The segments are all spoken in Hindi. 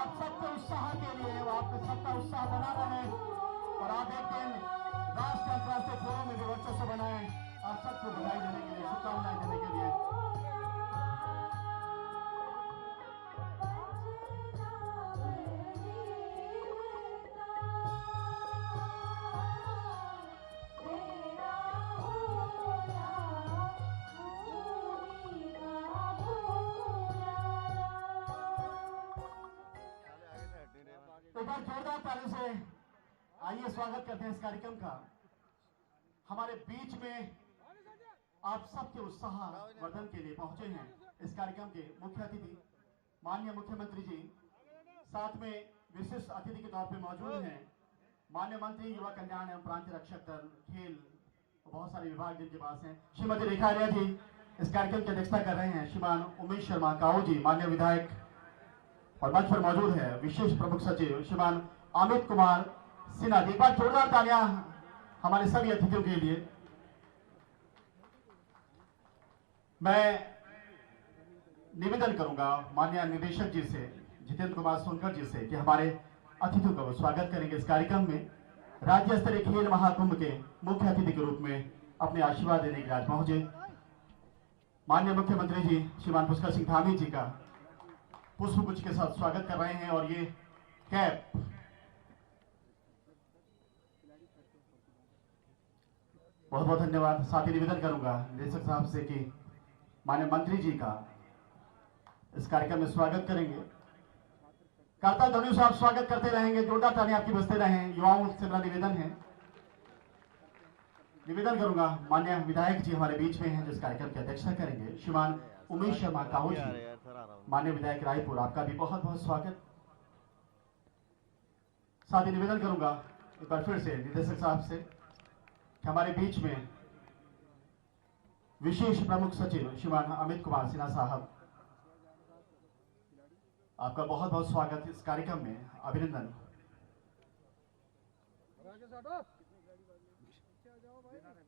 आप सबके उत्साह के लिए आपका सबका उत्साह बना रहे और आप एक दिन राष्ट्रीय अंतर्राष्ट्रीय फोरम में भी वर्चस्व बनाए। आप सबको बधाई देने के लिए, शुभकामनाएं देने के लिए एक बार जोरदार ताली से आइए स्वागत करते हैं इस कार्यक्रम का। हमारे बीच में आप सबके उत्साह वर्धन के लिए पहुंचे हैं इस कार्यक्रम के मुख्य अतिथि माननीय मुख्यमंत्री जी, साथ में विशिष्ट अतिथि के तौर पे मौजूद हैं माननीय मंत्री युवा कल्याण एवं प्रांतीय रक्षक दल, खेल और बहुत सारे विभाग जिनके पास हैं। श्रीमती रेखा आर्या जी इस कार्यक्रम की अध्यक्षता कर रहे हैं। श्रीमान उमेश शर्मा काऊ जी माननीय विधायक और मंच पर मौजूद है विशेष प्रमुख सचिव श्रीमान अमित कुमार सिन्हा जी। एक बार जोरदार तालियां हमारे सभी अतिथियों के लिए। मैं निवेदन करूंगा माननीय निदेशक जी से, जितेंद्र कुमार सोनकर जी से, कि हमारे अतिथियों का वो स्वागत करेंगे इस कार्यक्रम में। राज्य स्तरीय खेल महाकुंभ के मुख्य अतिथि के रूप में अपने आशीर्वाद देने के लिए आज पहुंचे माननीय मुख्यमंत्री जी श्रीमान पुष्कर सिंह धामी जी का पुष्पगुच्छ के साथ स्वागत कर रहे हैं और ये कैप बहुत बहुत धन्यवाद। साथ ही निवेदन करूंगा निदेशक साहब से कि माननीय मंत्री जी का इस कार्यक्रम में स्वागत करेंगे। कर्ता ध्वनि से आप स्वागत करते रहेंगे, जोरदार ताली आपकी बजते रहें। युवाओं से मेरा निवेदन है, निवेदन करूंगा माननीय विधायक जी हमारे बीच में हैं जिस कार्यक्रम की अध्यक्षता करेंगे श्रीमान उमेश शर्मा काऊ जी, माननीय विधायक रायपुर, आपका भी बहुत बहुत स्वागत। साथ ही निवेदन करूंगा एक बार फिर से निदेशक साहब से कि हमारे बीच में विशेष प्रमुख सचिव श्रीमान अमित कुमार सिन्हा साहब, आपका बहुत बहुत स्वागत इस कार्यक्रम में, अभिनंदन।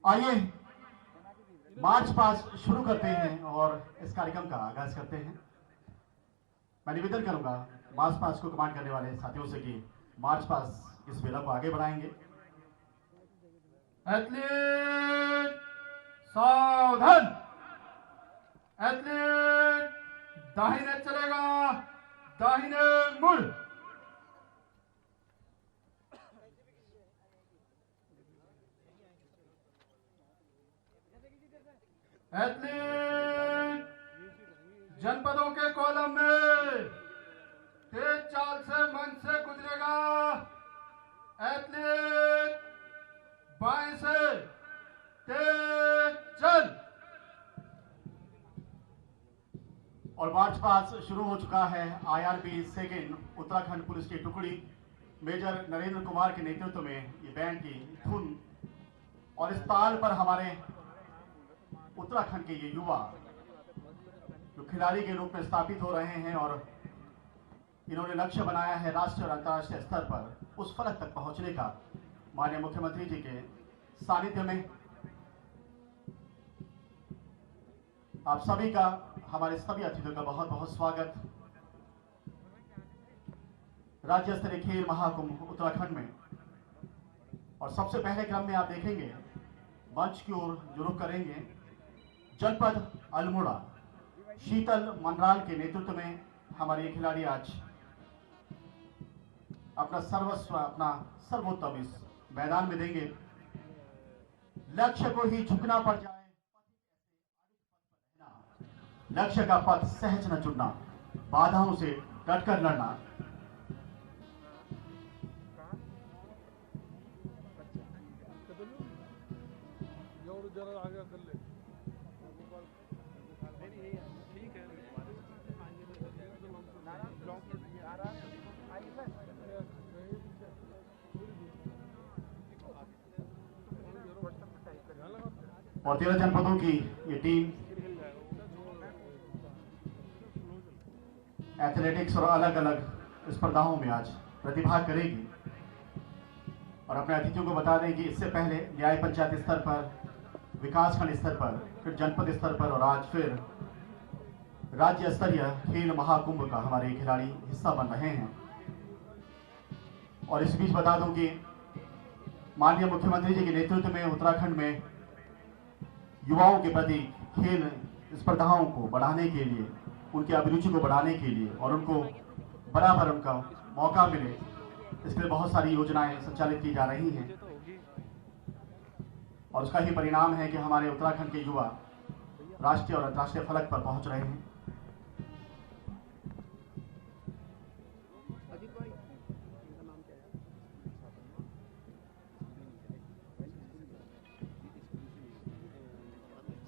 आइए मार्च पास्ट शुरू करते हैं और इस कार्यक्रम का आगाज करते हैं। मैं निवेदन करूंगा मार्च पास्ट को कमांड करने वाले साथियों से कि मार्च पास्ट इस बेला को आगे बढ़ाएंगे। एथलीट सावधान, एथलीट दाहिने चलेगा, दाहिने मुड़। एथलीट जनपदों के कॉलम में तेज चाल से मंच से गुजरेगा। एथलीट बाएं से तेज चल। और मार्च पास्ट शुरू हो चुका है। IRB सेकेंड उत्तराखंड पुलिस की टुकड़ी मेजर नरेंद्र कुमार के नेतृत्व में ये बैंड की धुन और इस ताल पर हमारे उत्तराखंड के ये युवा जो खिलाड़ी के रूप में स्थापित हो रहे हैं और इन्होंने लक्ष्य बनाया है राष्ट्रीय और अंतर्राष्ट्रीय स्तर पर उस फलक तक पहुंचने का। माननीय मुख्यमंत्री जी के सानिध्य में आप सभी का, हमारे सभी अतिथियों का बहुत बहुत स्वागत राज्य स्तरीय खेल महाकुंभ उत्तराखंड में। और सबसे पहले क्रम में आप देखेंगे मंच की ओर जो रुख करेंगे जनपद अल्मोड़ा शीतल मनराल के नेतृत्व में हमारे ये खिलाड़ी आज अपना सर्वस्व, अपना सर्वोत्तम इस मैदान में देंगे। लक्ष्य को ही झुकना पड़ जाए, लक्ष्य का पथ सहज न चुनना, बाधाओं से डटकर लड़ना। और 13 जनपदों की ये टीम एथलेटिक्स और अलग अलग स्पर्धाओं में आज प्रतिभाग करेगी। और अपने अतिथियों को बता दें कि इससे पहले न्याय पंचायत स्तर पर, विकासखंड स्तर पर, फिर जनपद स्तर पर और आज फिर राज्य स्तरीय खेल महाकुंभ का हमारे खिलाड़ी हिस्सा बन रहे हैं। और इस बीच बता दूं कि माननीय मुख्यमंत्री जी के नेतृत्व में उत्तराखंड में युवाओं के प्रति खेल स्पर्धाओं को बढ़ाने के लिए, उनकी अभिरुचि को बढ़ाने के लिए और उनको बराबर उनका मौका मिले, इसके लिए बहुत सारी योजनाएं संचालित की जा रही हैं। और उसका ही परिणाम है कि हमारे उत्तराखंड के युवा राष्ट्रीय और अंतर्राष्ट्रीय फलक पर पहुंच रहे हैं।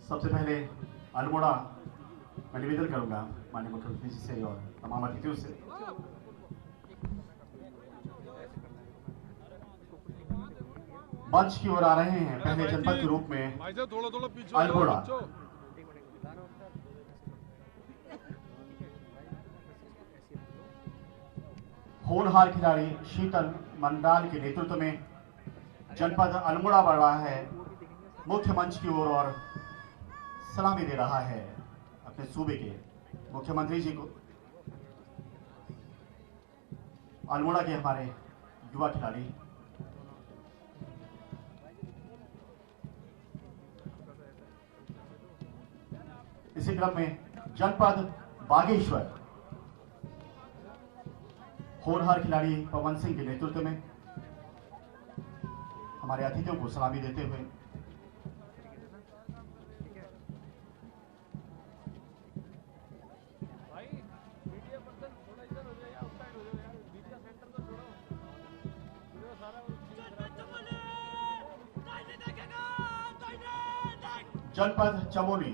सबसे पहले अल्मोड़ा मैं निवेदन करूंगा माननीय मुख्यमंत्री जी से और तमाम अतिथियों से मंच की ओर आ रहे हैं। पहले जनपद के रूप में अल्मोड़ा, होनहार खिलाड़ी शीतल मंडाल के नेतृत्व में जनपद अल्मोड़ा बढ़ रहा है मुख्य मंच की ओर और सलामी दे रहा है अपने सूबे के मुख्यमंत्री जी को। अल्मोड़ा के हमारे युवा खिलाड़ी इसी क्रम में जनपद बागेश्वर, होनहार खिलाड़ी पवन सिंह के नेतृत्व में हमारे अतिथियों को सलामी देते हुए जनपद चमोली,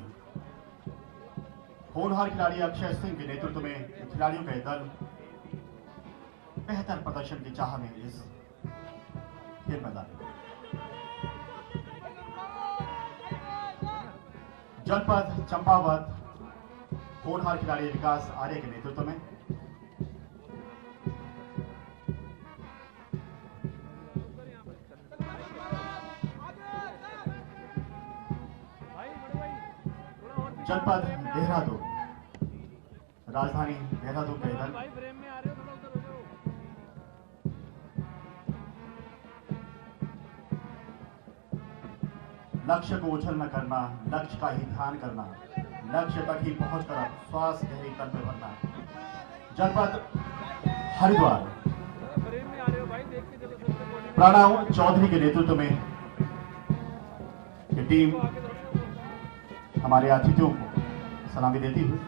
होनहार खिलाड़ी अक्षय सिंह के नेतृत्व में खिलाड़ियों का दल बेहतर प्रदर्शन की चाह में इस खेल मैदान में। जनपद चंपावत, होनहार खिलाड़ी विकास आर्य के नेतृत्व में जनपद देहरादून, राजधानी देहरादून का दल लक्ष्य को उछल न करना, लक्ष्य का ही ध्यान करना, लक्ष्य तक ही पहुंचकर श्वास गहरी तन में भरना। जनपद हरिद्वार, प्रणव चौधरी के नेतृत्व में ये टीम हमारे अतिथियों को सलामी देती हुई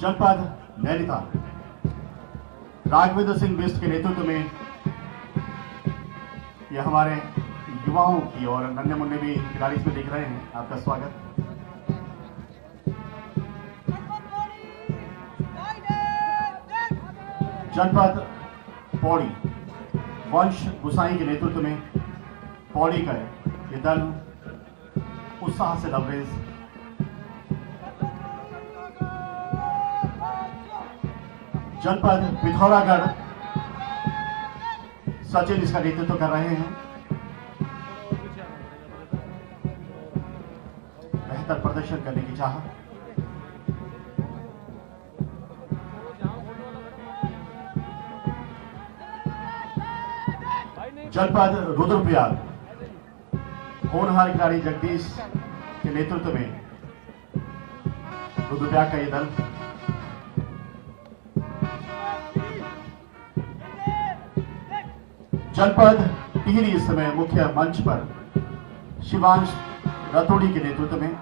जनपद नैनीताल, राघवेंद्र सिंह बिष्ट के नेतृत्व में ये हमारे युवाओं की और नन्हे मुन्ने भी खिलाड़ी इसमें दिख रहे हैं। आपका स्वागत। जनपद पौड़ी, वंश गुसाई के नेतृत्व में पौड़ी का ये दल उत्साह से लबरेज। जनपद पिथौरागढ़, सचिन इसका नेतृत्व कर रहे हैं। बेहतर प्रदर्शन करने की चाह। जनपद रुद्रप्रयाग, होनहार खिलाड़ी जगदीश के नेतृत्व में रुद्रप्रयाग का ये दल जनपद टिहरी इस समय मुख्य मंच पर शिवांश रतोड़ी के नेतृत्व में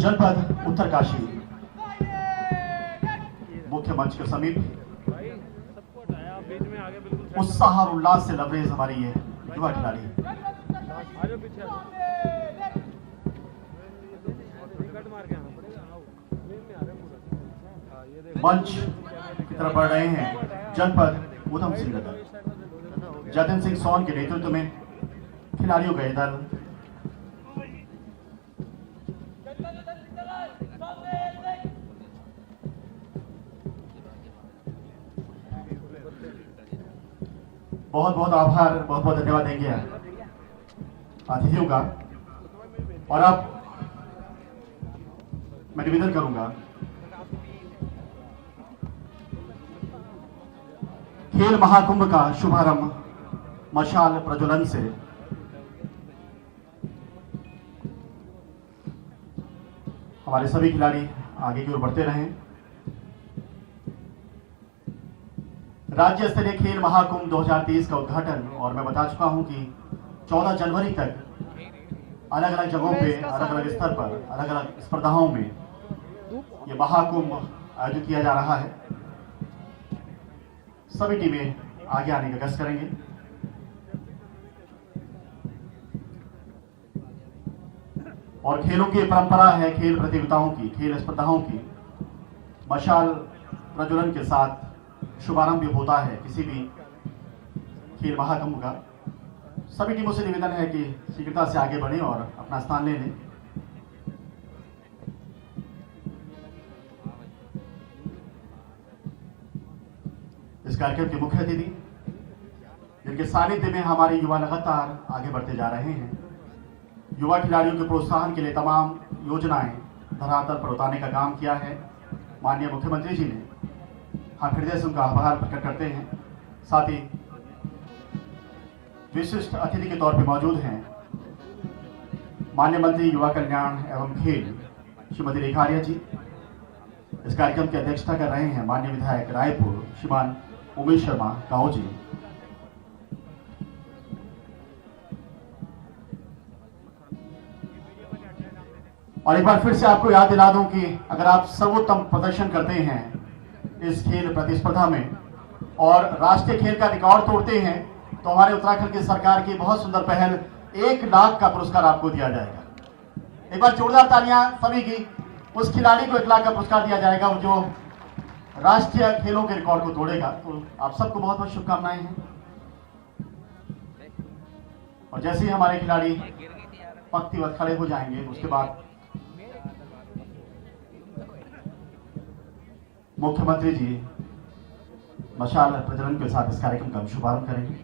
जनपद उत्तरकाशी मुख्य मंच के समीप उत्साह और उल्लास से लबरेज हमारी ये युवा खिलाड़ी। मंच की तरफ बढ़ रहे हैं जनपद उधम सिंह दल, जतिन सिंह सोन के नेतृत्व में खिलाड़ियों का दल बहुत बहुत आभार, बहुत बहुत धन्यवाद देंगे अतिथियों का। और अब मैं निवेदन करूंगा खेल महाकुंभ का शुभारंभ मशाल प्रज्वलन से। हमारे सभी खिलाड़ी आगे की ओर बढ़ते रहें। राज्य स्तरीय खेल महाकुंभ 2023 का उद्घाटन, और मैं बता चुका हूं कि 14 जनवरी तक अलग अलग जगहों पे, अलग अलग स्तर पर, अलग अलग स्पर्धाओं में ये महाकुंभ आयोजित किया जा रहा है। सभी टीमें आगे आने का कष्ट करेंगे। और खेलों की परंपरा है, खेल प्रतियोगिताओं की, खेल स्पर्धाओं की मशाल प्रज्वलन के साथ शुभारंभ भी होता है किसी भी खेल महाकुंभ का। सभी टीमों से निवेदन है कि शीघ्रता से आगे बढ़ें और अपना स्थान ले लें। इस कार्यक्रम के मुख्य अतिथि, जिनके सानिध्य में हमारे युवा लगातार आगे बढ़ते जा रहे हैं, युवा खिलाड़ियों के प्रोत्साहन के लिए तमाम योजनाएं धरातल पर उतारने का काम किया है माननीय मुख्यमंत्री जी ने। हम हृदय से उनका आभार प्रकट करते हैं। साथ ही विशिष्ट अतिथि के तौर पर मौजूद हैं माननीय मंत्री युवा कल्याण एवं खेल श्रीमती रेखा आर्या जी। इस कार्यक्रम की अध्यक्षता कर रहे हैं माननीय विधायक रायपुर श्रीमान उमेश शर्मा गांव जी। और एक बार फिर से आपको याद दिला दूं कि अगर आप सर्वोत्तम प्रदर्शन करते हैं इस खेल प्रतिस्पर्धा में और राष्ट्रीय खेल का रिकॉर्ड तोड़ते हैं तो हमारे उत्तराखंड की सरकार की बहुत सुंदर पहल 1 लाख का पुरस्कार आपको दिया जाएगा। एक बार जोरदार तालियां सभी की। उस खिलाड़ी को 1 लाख का पुरस्कार दिया जाएगा जो राष्ट्रीय खेलों के रिकॉर्ड को तोड़ेगा। तो आप सबको बहुत बहुत शुभकामनाएं हैं। और जैसे ही हमारे खिलाड़ी पंक्तिबद्ध खड़े हो जाएंगे उसके बाद मुख्यमंत्री जी मशाल प्रज्वलन के साथ इस कार्यक्रम का शुभारंभ करेंगे।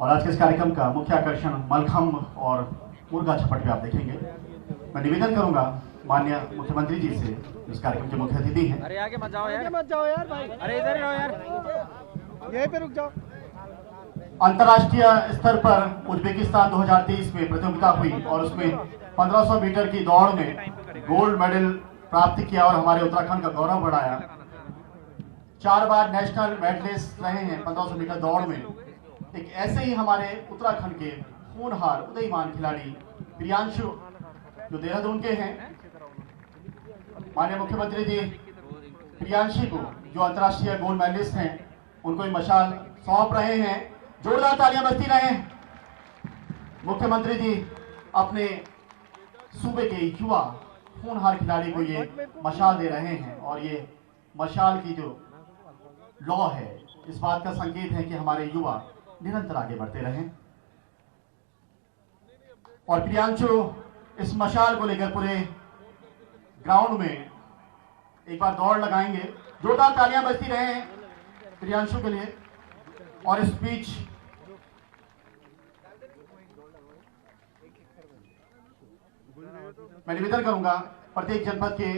और आज के इस कार्यक्रम का मुख्य आकर्षण मलखंभ और मुर्गा छपट भी आप देखेंगे। मैं निवेदन करूंगा माननीय मुख्यमंत्री जी से, इस कार्यक्रम के मुख्य अतिथि हैं। अरे आगे मत जाओ यार भाई। अरे इधर ही रहो यार, यहीं पे रुक जाओ। अंतर्राष्ट्रीय स्तर पर उज्बेकिस्तान 2023 में प्रतियोगिता हुई और उसमें 1500 मीटर की दौड़ में गोल्ड मेडल प्राप्त किया और हमारे उत्तराखंड का गौरव बढ़ाया। 4 बार नेशनल मेडलिस्ट रहे हैं 1500 मीटर दौड़ में। एक ऐसे ही हमारे उत्तराखंड के होनहार उदयमान खिलाड़ी प्रियांशु जो देहरादून के हैं, माननीय मुख्यमंत्री जी प्रियांशी को जो अंतर्राष्ट्रीय गोल्ड मेडलिस्ट हैं उनको ये मशाल सौंप रहे हैं। जोरदार तालियां बजती रहें। मुख्यमंत्री जी अपने सूबे के युवा होनहार खिलाड़ी को ये मशाल दे रहे हैं और ये मशाल की जो लौ है इस बात का संकेत है कि हमारे युवा निरंतर आगे बढ़ते रहें। और प्रियांशु इस मशाल को लेकर पूरे ग्राउंड में एक बार दौड़ लगाएंगे। जोरदार तालियां बजती रहें प्रियांशु के लिए। और इस बीच मैं निवेदन करूंगा प्रत्येक जनपद के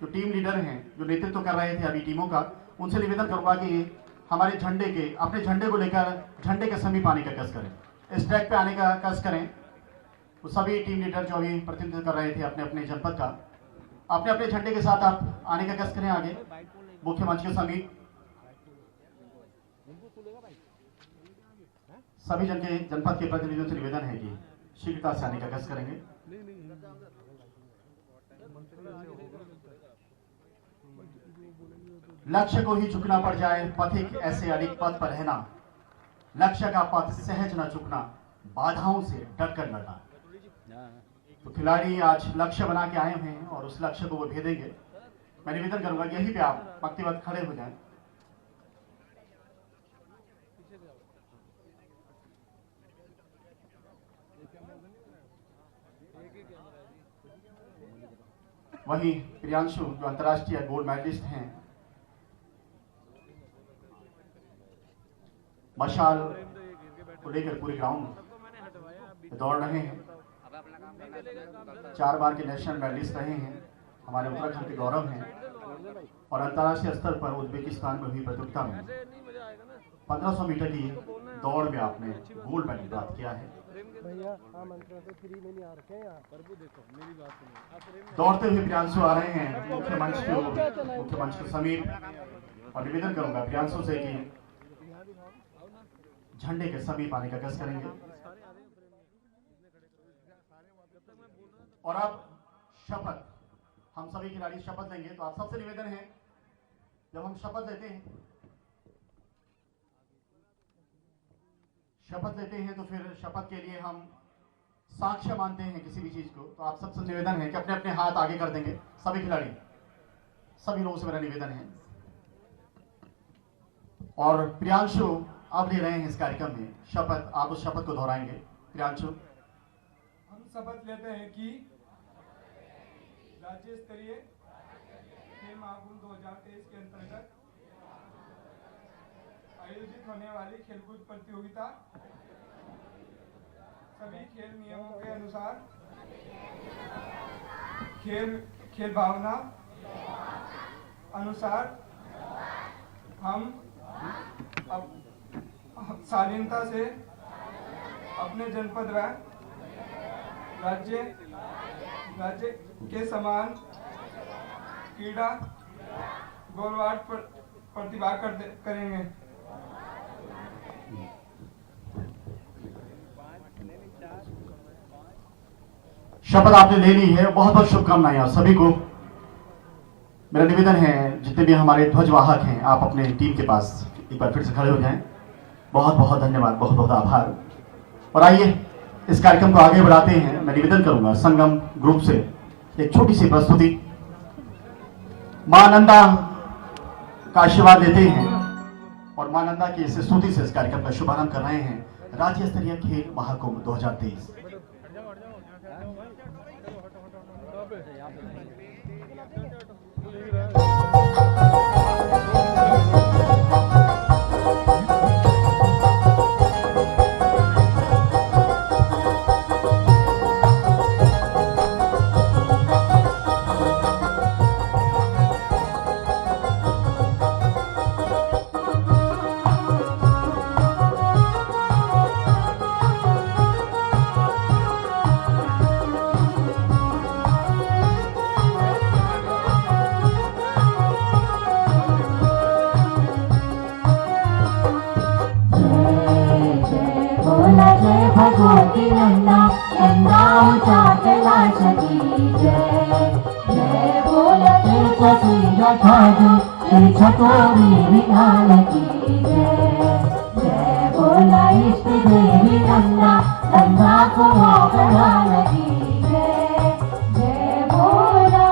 जो टीम लीडर हैं, जो नेतृत्व कर रहे थे अभी टीमों का, उनसे निवेदन करूंगा कि हमारे झंडे के, अपने झंडे को लेकर झंडे के समीप आने का कष्ट करें, इस ट्रैक पे आने का कष्ट करें। तो सभी टीम लीडर जो अभी प्रतिनिधित्व कर रहे थे अपने अपने जनपद का, अपने अपने झंडे के साथ आप आने का कष्ट करें आगे मुख्य मंच के समीप। सभी जनपद के प्रतिनिधियों से निवेदन है कि शीघ्रता से आने का कष्ट करेंगे। लक्ष्य को ही झुकना पड़ जाए, पथिक ऐसे अडिग पथ पर रहना, लक्ष्य का पथ सहज न चुकना, बाधाओं से डटकर लड़ना। तो खिलाड़ी आज लक्ष्य बना के आए हुए हैं और उस लक्ष्य को वो भेदेंगे। मैं निवेदन करूंगा कि यहीं पे आप पंक्तिबद्ध खड़े हो जाएं। वहीं प्रियांशु जो अंतर्राष्ट्रीय गोल्ड मेडलिस्ट हैं, मशाल को लेकर पूरे ग्राउंड दौड़ रहे हैं। 4 बार के नेशनल मेडलिस्ट रहे हैं, हमारे उत्तराखंड के गौरव हैं और अंतर्राष्ट्रीय स्तर पर उज्बेकिस्तान में हुई प्रतियोगिता में 1500 मीटर की दौड़ में आपने गोल्ड मेडल प्राप्त किया है। दौड़ते हुए प्रियांशु आ रहे हैं मुख्य मंच के समीप और निवेदन करूंगा प्रियांशु से कि झंडे के समीप आने का कष्ट करेंगे। और अब शपथ, हम सभी खिलाड़ी शपथ लेंगे, तो आप सबसे निवेदन है जब हम शपथ लेते हैं तो फिर शपथ के लिए हम साक्ष्य मानते हैं किसी भी चीज को। तो आप सबसे निवेदन है कि अपने अपने हाथ आगे कर देंगे सभी खिलाड़ी, सभी लोगों से मेरा निवेदन है। और प्रियांशु आप ले रहे हैं इस कार्यक्रम में शपथ, आप उस शपथ को दोहराएंगे। प्रियांशु, हम शपथ लेते हैं कि राज्य स्तरीय खेल महाकुंभ 2023 के अंतर्गत आयोजित होने वाली खेलकूद प्रतियोगिता सभी खेल नियमों के अनुसार खेल भावना अनुसार हम शालीनता से अपने जनपद व राज्य के समान क्रीड़ा गोलवाट पर प्रतिभा करेंगे। शपथ आपने ले ली है, बहुत बहुत शुभकामनाएं आप सभी को। मेरा निवेदन है जितने भी हमारे ध्वजवाहक हैं आप अपने टीम के पास एक बार फिर से खड़े हो जाएं। बहुत बहुत धन्यवाद, बहुत बहुत आभार। और आइए इस कार्यक्रम को आगे बढ़ाते हैं। मैं निवेदन करूंगा संगम ग्रुप से एक छोटी सी प्रस्तुति, मां नंदा का आशीर्वाद लेते हैं और मां नंदा की इस स्तुति से इस कार्यक्रम का शुभारंभ कर रहे हैं राज्य स्तरीय खेल महाकुंभ 2023। भगवती नंदा नंदा ऊंचा कैलाश की जय जय बोल तिरुपति जटाधु तिरुचकोरी विधान की जय जय बोल इष्ट देवी नंदा नंदा कुमार की जय जय बोला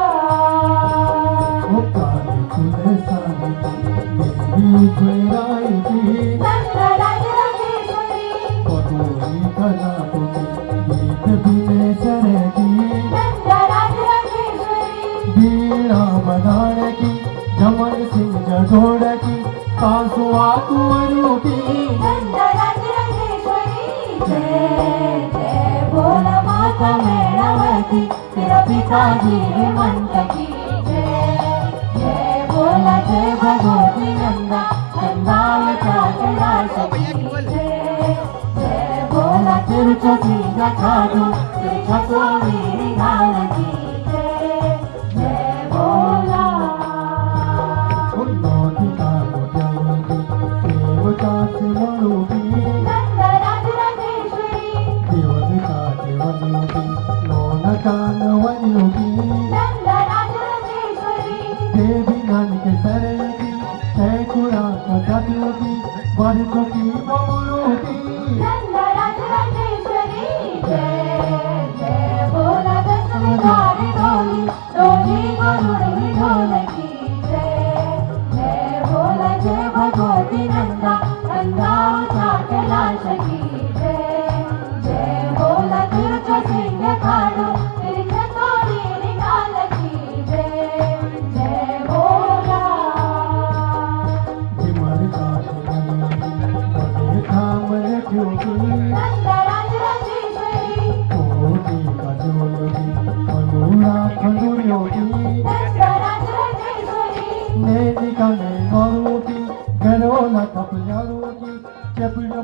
जमन सिंह जगोड़ की कांसुआ कुंवरों की जय जय बोल माता मेणावती तेरा पिताजी हेमंत की जय जय बोल जय भगवती नंदा नंदाय कैलाश की जय जय बोल तिरुचि जटाधु तिरुचकोरी विधान की जय जय बोला देवता देवलोकी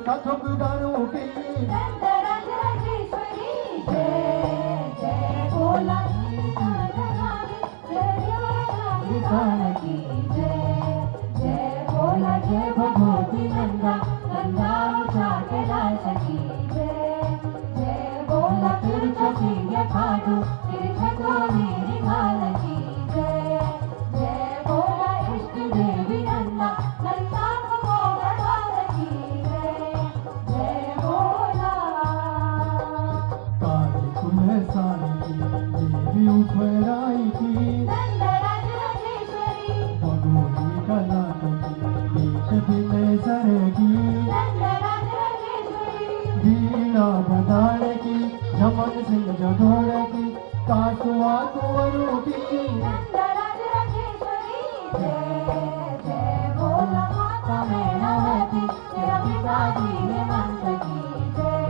ठुकदारों की नंदराज राजेश्वरी जय जय बोला जानकी जय जय बोला जय भगवती नंदा नंदा ऊंचा कैलाश की जय जय बोला तिरछा सिंह खाटू तिरछा गोरी रिंगाल की जय जय बोला इष्ट देवी नंदा नंदा मोगड़वाल की जय जय बोला काली कुल सारी की देवी उठराई की नंदराज राजेश्वरी भगोरी कला की बीच बिने सरेगी नंदराज राजेश्वरी बीड़ा बधाड़े की झमन सिंह जगोड़े की कासुआ कुंवरों की नंदराज राजेश्वरी जय जय बोला माता मैनावती तेरा पिताजी हेमंत की जय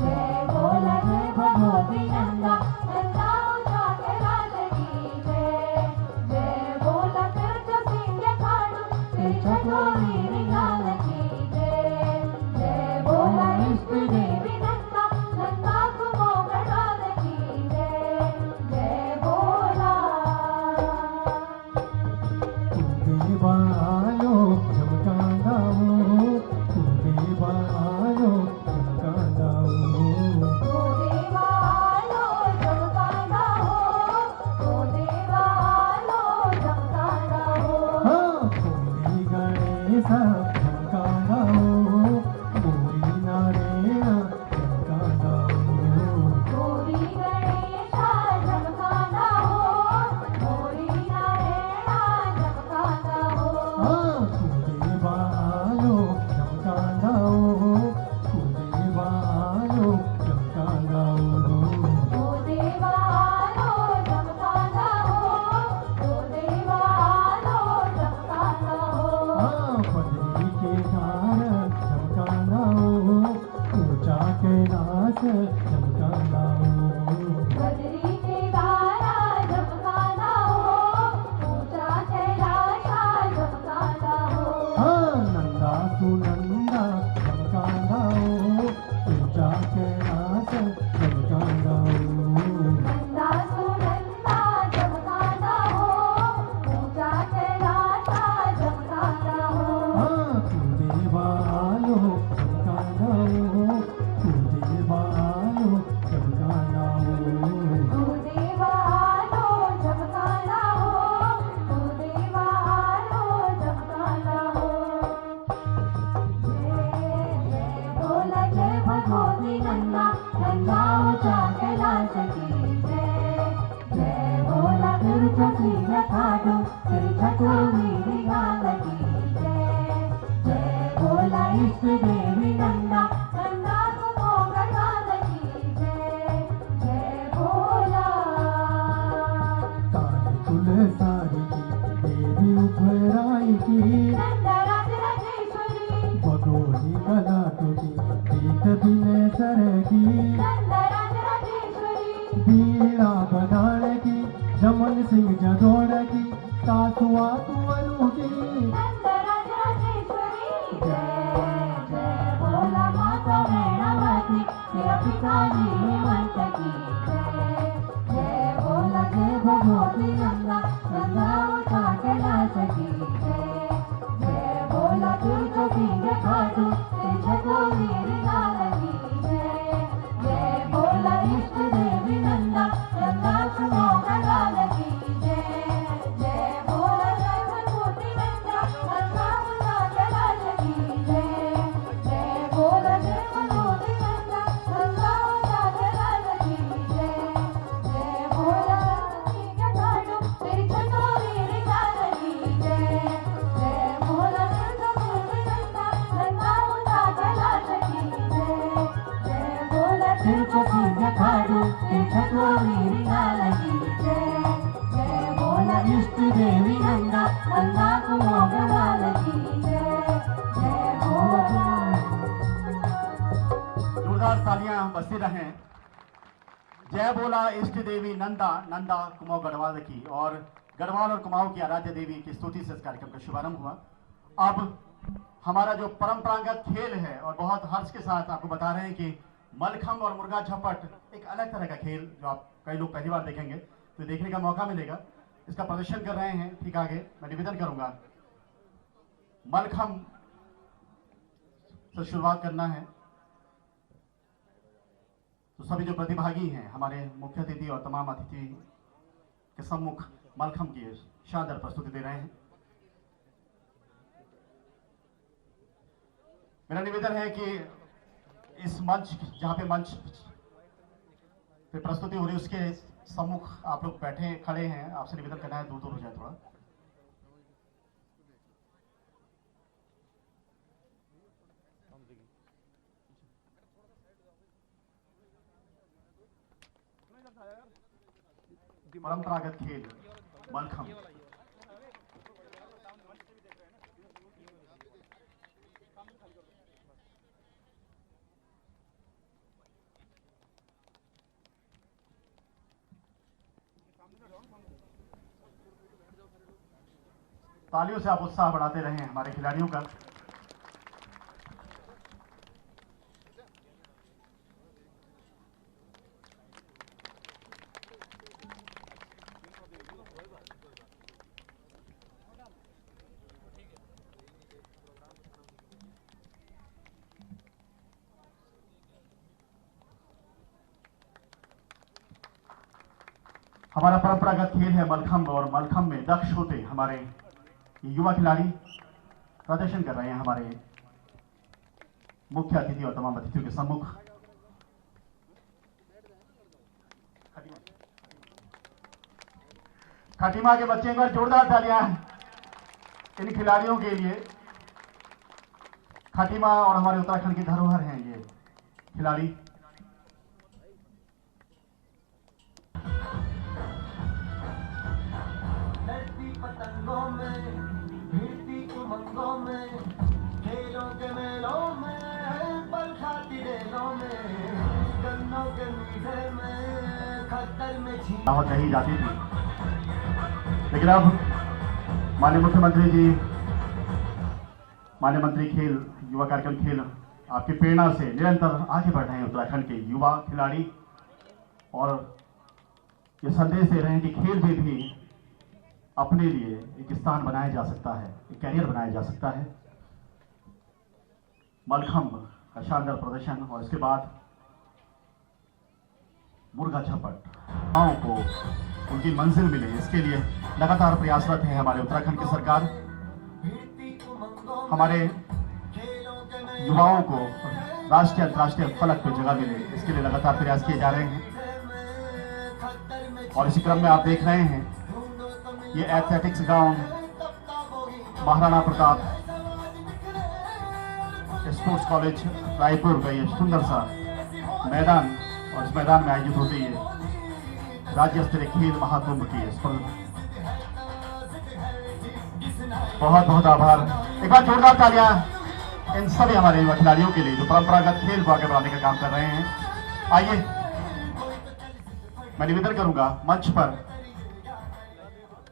जय बोला जय भगवती नंदा नंदा ऊंचा कैलाश की जय जय बोला तिरछा सिंह खाटू तिरछा गोरी रिंगाल की जय जय बोला इष्ट देवी नंदा नंदा कुमोगड़वाल की जय जय बोला तूने बालो झमकाना हो तूने बालो झमकाना हो ओ देवालो जमकाना हो ओ देवालो जमकाना हो हाँ पूरी गणेशा झमकाना हो पूरी नारायण झमकाना हो गौरी गणेशा जमकाना हो गौरी नारायण जमकाना हो हाँ तूने बालो झमकाना हो तूने बालो झमकाना हो ओ देवालो जमकाना हो ओ देवालो जमकाना हो हाँ पदरी के नार झमकाना हो ऊंचा कैलाश झमकाना हो बजरी के दारा जमकाना हो ऊंचा कैलाशा जमकाना हो हाँ नंदा सुनंदा झमकाना हो ऊंचा कैलाश झमकाना हो नंदा सुनंदा जमकाना हो ऊंचा कैलाशा जमकाना हो हाँ तूने बालो झमकाना हो तूने बालो झमकाना हो तू देवालो जमकाना हो तू देवालो जमकाना हो जय जय बोला जय भगवती नंदा नंदा ऊंचा कैलाश की जय जय बोला तिरछा सिंह खाटू तिरछा गोरी रिंगाल की जय जय बोला इष्ट देवी नंदा नंदा कुमोगड़वाल की जय जय बोला काली कुल सारी की देवी उठराई की नंदराज राजेश्वरी भगोरी कला की बीच बिने सरेगी नंदराज राजेश्वरी बीड़ा बधाड़े की झमन सिंह जगोड़े की कासुआ कुंवरों की नंदराज राजेश्वरी जय जय बोला माता मैनावती तेरा पिताजी हेमंत की जय जय बोला जय भगवती नंदा नंदा ऊंचा कैलाश की जय जय बोला तिरछा सिंह खाटू तिरछा गोरी रिंगाल की जय जय बोला इष्ट देवी नंदा नंदा कुमोगड़वाल की जय जय बोला जय भगवती नंदा नंदा ऊंचा कैलाश की जय जय बोला जय भगवती नंदा नंदा ऊंचा कैलाश की जय जय बोला सिंह खाटू तिरछा गोरी रिंगाल की जय जय बोला तिरछा सिंह नंदा नंदा ऊंचा कैलाश की जय जय बोला तिरछा सिंह खाटू तिरछा गोरी रिंगाल की जय जय बोला इष्ट देवी नंदा नंदा कुमोगड़वाल की जय जय बोला जोरदार तालियां बजती रहें। जय बोला इष्ट देवी नंदा नंदा कुमाऊं गढ़वाल की, और गढ़वाल और कुमाऊं की आराध्य देवी की स्तुति से इस कार्यक्रम का शुभारंभ हुआ। अब हमारा जो परंपरागत खेल है और बहुत हर्ष के साथ आपको बता रहे हैं कि मलखंब और मुर्गा झपट एक अलग तरह का खेल जो आप कई लोग पहली बार देखेंगे तो देखने का मौका मिलेगा। इसका प्रदर्शन कर रहे हैं। ठीक आगे मैं निवेदन करूंगा मलखंब से शुरुआत करना है। तो सभी जो प्रतिभागी हैं हमारे मुख्य अतिथि और तमाम अतिथि के सम्मुख मलखंब की शानदार प्रस्तुति दे रहे हैं। मेरा निवेदन है कि इस मंच जहां पे मंच पे प्रस्तुति हो रही है उसके सम्मुख आप लोग बैठे खड़े हैं। आपसे निवेदन करना है दूर दूर हो जाए थोड़ा। परंपरागत खेल मलखंब। तालियों से आप उत्साह बढ़ाते रहें हमारे खिलाड़ियों का। हमारा परंपरागत खेल है मलखंब और मलखंब में दक्ष होते हमारे युवा खिलाड़ी प्रदर्शन कर रहे हैं हमारे मुख्य अतिथि और तमाम अतिथियों के सम्मुख। खटीमा के बच्चे एक बार जोरदार तालियां इन खिलाड़ियों के लिए। खटीमा और हमारे उत्तराखंड की धरोहर हैं ये खिलाड़ी। पतंगों में भिड़ती उमंगों में खेलों के मेलों में पल खाती रेलों में गन्नों के मीठे में खद्दर में दावत नहीं जाती थी, लेकिन अब माननीय मुख्यमंत्री जी, माननीय मंत्री खेल युवा कार्यक्रम खेल आपकी प्रेरणा से निरंतर आगे बढ़ रहे हैं उत्तराखंड के युवा खिलाड़ी और ये संदेश दे रहे हैं कि खेल में भी अपने लिए एक स्थान बनाया जा सकता है, एक कैरियर बनाया जा सकता है। मलखंब का शानदार प्रदर्शन और इसके बाद मुर्गा झपट गाँव को उनकी मंजिल मिले इसके लिए लगातार प्रयासरत है हमारे उत्तराखंड की सरकार। हमारे युवाओं को राष्ट्रीय अंतर्राष्ट्रीय फलक पे जगह मिले इसके लिए लगातार प्रयास किए जा रहे हैं। और इसी क्रम में आप देख रहे हैं ये athletics ground Maharana Pratap sports college Raipur का ये सुंदर सा मैदान और इस मैदान में आयोजित होती है राज्य स्तरीय खेल महाकुंभ की स्पर्धा। बहुत बहुत आभार। एक बार जोरदार तालियां इन सभी हमारे युवा खिलाड़ियों के लिए जो परंपरागत खेल को आगे बढ़ाने का काम कर रहे हैं। आइए मैं निवेदन करूंगा मंच पर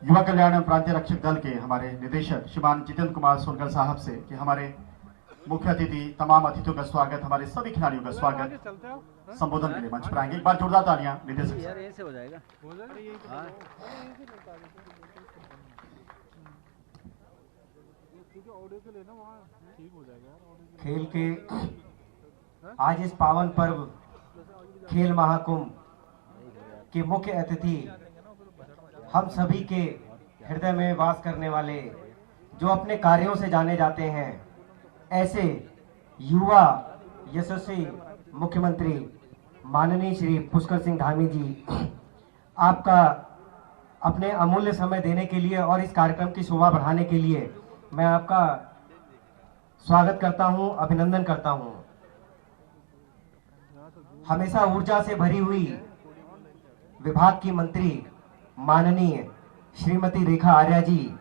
युवा कल्याण प्रांतीय रक्षक दल के हमारे निदेशक श्रीमान जितेंद्र कुमार सोनकर साहब से कि हमारे मुख्य अतिथि तमाम अतिथियों का स्वागत, हमारे सभी खिलाड़ियों का स्वागत संबोधन के लिए मंच पर आएंगे। एक बार जोरदार तालियां निदेशक यार ऐसे हो जाएगा। खेल के आज इस पावन पर्व खेल महाकुंभ के मुख्य अतिथि हम सभी के हृदय में वास करने वाले जो अपने कार्यों से जाने जाते हैं ऐसे युवा यशस्वी मुख्यमंत्री माननीय श्री पुष्कर सिंह धामी जी, आपका अपने अमूल्य समय देने के लिए और इस कार्यक्रम की शोभा बढ़ाने के लिए मैं आपका स्वागत करता हूं, अभिनंदन करता हूं। हमेशा ऊर्जा से भरी हुई विभाग की मंत्री माननीय श्रीमती रेखा आर्या जी,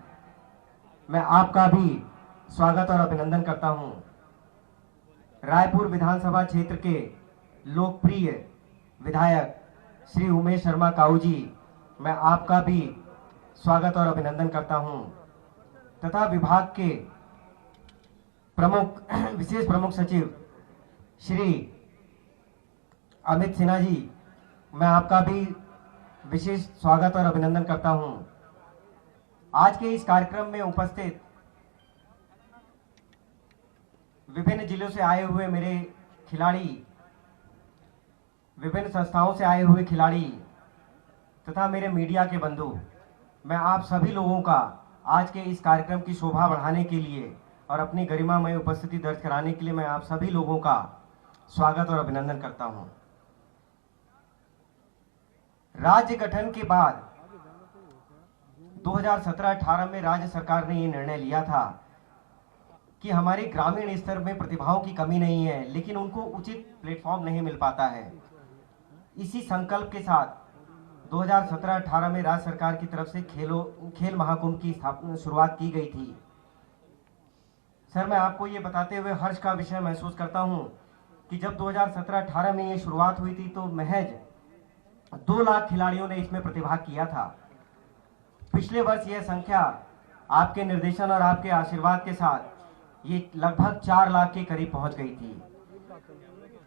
मैं आपका भी स्वागत और अभिनंदन करता हूं। रायपुर विधानसभा क्षेत्र के लोकप्रिय विधायक श्री उमेश शर्मा काऊ जी, मैं आपका भी स्वागत और अभिनंदन करता हूं तथा विभाग के विशेष प्रमुख सचिव श्री अमित सिन्हा जी, मैं आपका भी विशेष स्वागत और अभिनंदन करता हूं। आज के इस कार्यक्रम में उपस्थित विभिन्न जिलों से आए हुए मेरे खिलाड़ी, विभिन्न संस्थाओं से आए हुए खिलाड़ी तथा मेरे मीडिया के बंधु, मैं आप सभी लोगों का आज के इस कार्यक्रम की शोभा बढ़ाने के लिए और अपनी गरिमामय उपस्थिति दर्ज कराने के लिए मैं आप सभी लोगों का स्वागत और अभिनंदन करता हूं। राज्य गठन के बाद 2017-18 में राज्य सरकार ने ये निर्णय लिया था कि हमारे ग्रामीण स्तर में प्रतिभाओं की कमी नहीं है, लेकिन उनको उचित प्लेटफॉर्म नहीं मिल पाता है। इसी संकल्प के साथ 2017-18 में राज्य सरकार की तरफ से खेल महाकुंभ की शुरुआत की गई थी। सर, मैं आपको ये बताते हुए हर्ष का विषय महसूस करता हूं कि जब 2017-18 में ये शुरुआत हुई थी तो महज 2 लाख खिलाड़ियों ने इसमें प्रतिभाग किया था। पिछले वर्ष यह संख्या आपके निर्देशन और आपके आशीर्वाद के साथ ये लगभग 4 लाख के करीब पहुंच गई थी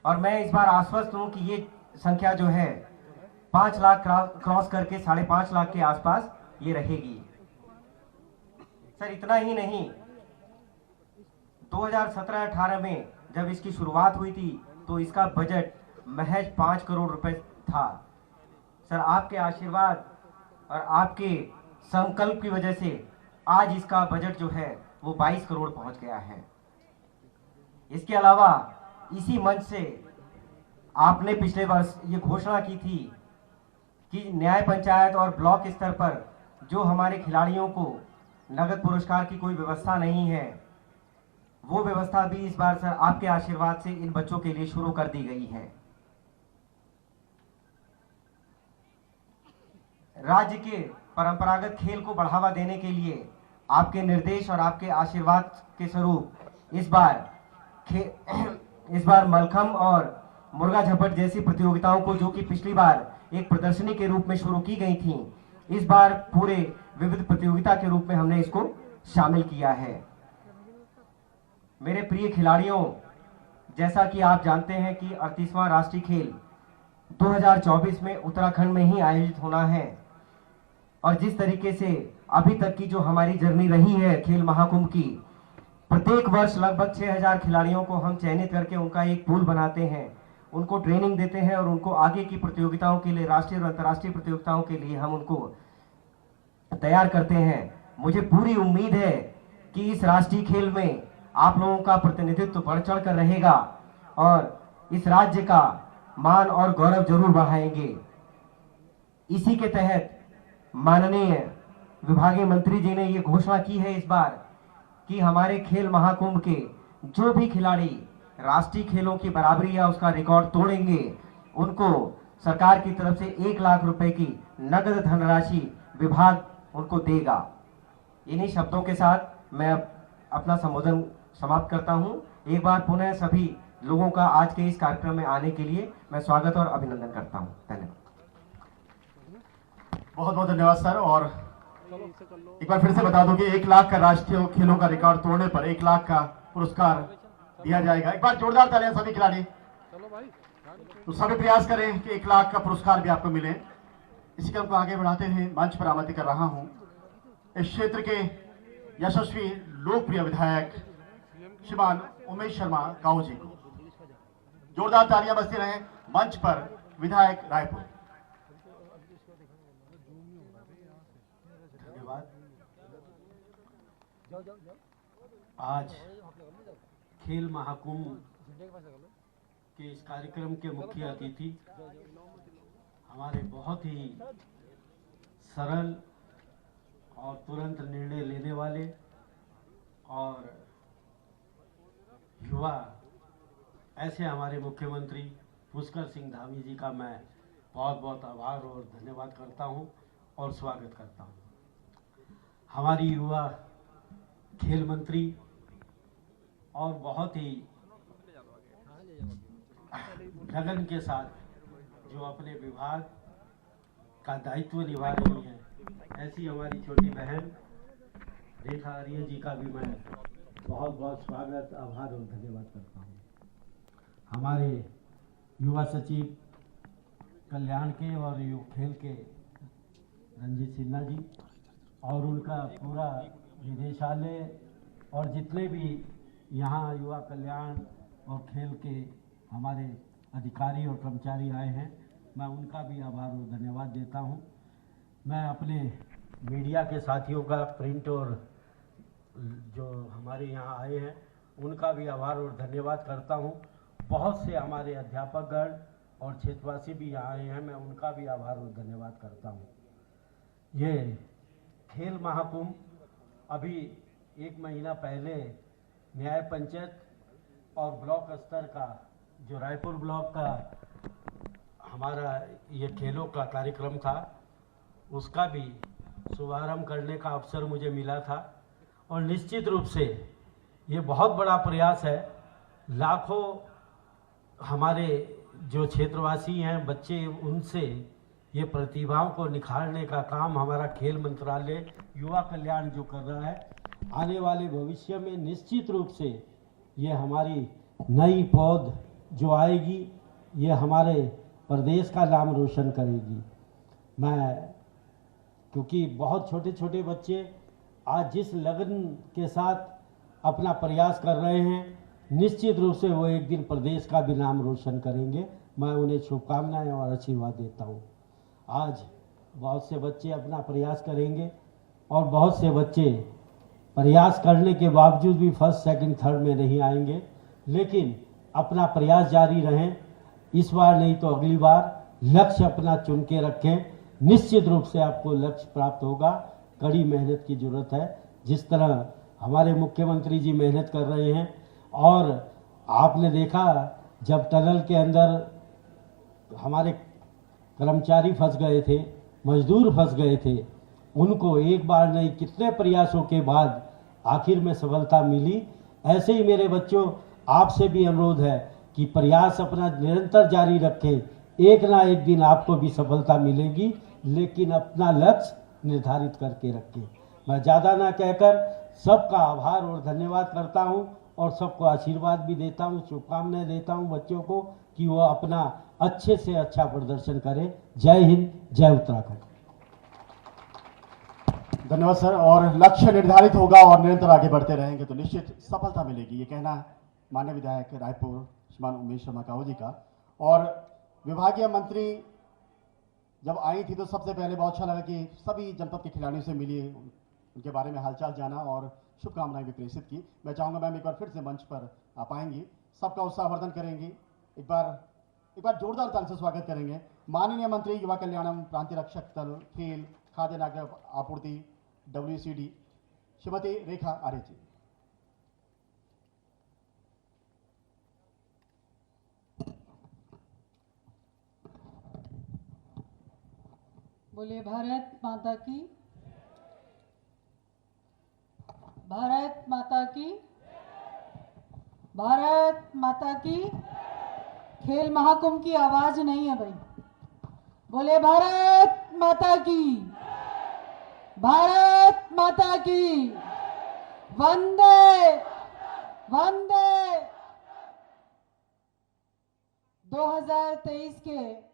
और मैं इस बार आश्वस्त हूं कि ये संख्या जो है 5 लाख क्रॉस करके 5.5 लाख के आसपास ये रहेगी। सर, इतना ही नहीं, 2017-18 में जब इसकी शुरुआत हुई थी तो इसका बजट महज 5 करोड़ रुपए था। सर, आपके आशीर्वाद और आपके संकल्प की वजह से आज इसका बजट जो है वो 22 करोड़ पहुंच गया है। इसके अलावा इसी मंच से आपने पिछले वर्ष ये घोषणा की थी कि न्याय पंचायत और ब्लॉक स्तर पर जो हमारे खिलाड़ियों को नगद पुरस्कार की कोई व्यवस्था नहीं है, वो व्यवस्था भी इस बार सर आपके आशीर्वाद से इन बच्चों के लिए शुरू कर दी गई है। राज्य के परंपरागत खेल को बढ़ावा देने के लिए आपके निर्देश और आपके आशीर्वाद के स्वरूप इस बार मलखंब और मुर्गा झपट जैसी प्रतियोगिताओं को, जो कि पिछली बार एक प्रदर्शनी के रूप में शुरू की गई थी, इस बार पूरे विविध प्रतियोगिता के रूप में हमने इसको शामिल किया है। मेरे प्रिय खिलाड़ियों, जैसा कि आप जानते हैं कि 38वां राष्ट्रीय खेल 2024 में उत्तराखंड में ही आयोजित होना है और जिस तरीके से अभी तक की जो हमारी जर्नी रही है खेल महाकुंभ की, प्रत्येक वर्ष लगभग 6000 खिलाड़ियों को हम चयनित करके उनका एक पूल बनाते हैं, उनको ट्रेनिंग देते हैं और उनको आगे की प्रतियोगिताओं के लिए, राष्ट्रीय और अंतर्राष्ट्रीय प्रतियोगिताओं के लिए हम उनको तैयार करते हैं। मुझे पूरी उम्मीद है कि इस राष्ट्रीय खेल में आप लोगों का प्रतिनिधित्व बढ़ चढ़ कर रहेगा और इस राज्य का मान और गौरव जरूर बढ़ाएंगे। इसी के तहत माननीय विभागीय मंत्री जी ने ये घोषणा की है इस बार कि हमारे खेल महाकुंभ के जो भी खिलाड़ी राष्ट्रीय खेलों की बराबरी या उसका रिकॉर्ड तोड़ेंगे, उनको सरकार की तरफ से 1 लाख रुपए की नगद धनराशि विभाग उनको देगा। इन्हीं शब्दों के साथ मैं अपना संबोधन समाप्त करता हूं। एक बार पुनः सभी लोगों का आज के इस कार्यक्रम में आने के लिए मैं स्वागत और अभिनंदन करता हूं। धन्यवाद। बहुत बहुत धन्यवाद सर। और एक बार फिर से बता दूं कि 1 लाख का राष्ट्रीय खेलों का रिकॉर्ड तोड़ने पर 1 लाख का पुरस्कार दिया जाएगा। एक बार जोरदार तालियां सभी खिलाड़ी। तो सभी प्रयास करें कि 1 लाख का पुरस्कार भी आपको मिले। इसी क्रम को आगे बढ़ाते हुए मंच पर आमंत्रित कर रहा हूं इस क्षेत्र के यशस्वी लोकप्रिय विधायक श्रीमान उमेश शर्मा काऊ जी को। जोरदार तालियां बजती रहें। मंच पर विधायक रायपुर। धन्यवाद। आज खेल महाकुंभ के इस कार्यक्रम के मुख्य अतिथि हमारे बहुत ही सरल और तुरंत निर्णय लेने वाले और युवा ऐसे हमारे मुख्यमंत्री पुष्कर सिंह धामी जी का मैं बहुत बहुत आभार और धन्यवाद करता हूं और स्वागत करता हूं। हमारी युवा खेल मंत्री और बहुत ही लगन के साथ जो अपने विभाग का दायित्व निभा रही हैं, ऐसी हमारी छोटी बहन रेखा आर्य जी का भी मैं बहुत बहुत स्वागत, आभार और धन्यवाद करता हूँ। हमारे युवा सचिव कल्याण के और युवा खेल के रंजीत सिन्हा जी और उनका पूरा निदेशालय और जितने भी यहाँ युवा कल्याण और खेल के हमारे अधिकारी और कर्मचारी आए हैं, मैं उनका भी आभार और धन्यवाद देता हूँ। मैं अपने मीडिया के साथियों का, प्रिंट और जो हमारे यहाँ आए हैं उनका भी आभार और धन्यवाद करता हूँ। बहुत से हमारे अध्यापकगण और क्षेत्रवासी भी यहाँ आए हैं, मैं उनका भी आभार और धन्यवाद करता हूँ। ये खेल महाकुंभ अभी 1 महीना पहले न्याय पंचायत और ब्लॉक स्तर का, जो रायपुर ब्लॉक का हमारा ये खेलों का कार्यक्रम था, उसका भी शुभारंभ करने का अवसर मुझे मिला था। और निश्चित रूप से ये बहुत बड़ा प्रयास है। लाखों हमारे जो क्षेत्रवासी हैं बच्चे, उनसे ये प्रतिभाओं को निखारने का काम हमारा खेल मंत्रालय युवा कल्याण जो कर रहा है, आने वाले भविष्य में निश्चित रूप से ये हमारी नई पौध जो आएगी, ये हमारे प्रदेश का नाम रोशन करेगी। क्योंकि बहुत छोटे छोटे बच्चे आज जिस लगन के साथ अपना प्रयास कर रहे हैं, निश्चित रूप से वो एक दिन प्रदेश का भी नाम रोशन करेंगे। मैं उन्हें शुभकामनाएं और आशीर्वाद देता हूँ। आज बहुत से बच्चे अपना प्रयास करेंगे और बहुत से बच्चे प्रयास करने के बावजूद भी फर्स्ट, सेकंड, थर्ड में नहीं आएंगे, लेकिन अपना प्रयास जारी रहें। इस बार नहीं तो अगली बार लक्ष्य अपना चुन के रखें, निश्चित रूप से आपको लक्ष्य प्राप्त होगा। कड़ी मेहनत की जरूरत है, जिस तरह हमारे मुख्यमंत्री जी मेहनत कर रहे हैं। और आपने देखा जब टनल के अंदर हमारे कर्मचारी फंस गए थे, मजदूर फंस गए थे, उनको एक बार नहीं कितने प्रयासों के बाद आखिर में सफलता मिली। ऐसे ही मेरे बच्चों, आपसे भी अनुरोध है कि प्रयास अपना निरंतर जारी रखें। एक ना एक दिन आपको भी सफलता मिलेगी, लेकिन अपना लक्ष्य निर्धारित करके रखें। मैं ज़्यादा ना कहकर सबका आभार और धन्यवाद करता हूं और सबको आशीर्वाद भी देता हूं, शुभकामनाएं देता हूं बच्चों को कि वो अपना अच्छे से अच्छा प्रदर्शन करें। जय हिंद, जय उत्तराखंड। धन्यवाद सर। और लक्ष्य निर्धारित होगा और निरंतर आगे बढ़ते रहेंगे तो निश्चित सफलता मिलेगी, ये कहना माननीय विधायक रायपुर श्रीमान उमेश शर्मा काऊ जी का। और विभागीय मंत्री जब आई थी तो सबसे पहले बहुत अच्छा लगा कि सभी जनपद के खिलाड़ियों से मिली, उनके बारे में हालचाल जाना और शुभकामनाएं भी प्रेषित की। मैं चाहूंगा मैम एक बार फिर से मंच पर आ पाएंगी, सबका उत्साहवर्धन करेंगी। एक बार जोरदार ताली से स्वागत करेंगे माननीय मंत्री युवा कल्याणम, प्रांतीय रक्षक दल, खेल, खाद्य नागरिक आपूर्ति, WCD श्रीमती रेखा आर्य जी। बोले भारत माता की, भारत माता की, भारत माता की। खेल महाकुंभ की आवाज नहीं है भाई। बोले भारत माता की, भारत माता की। वंदे वंदे। 2023 के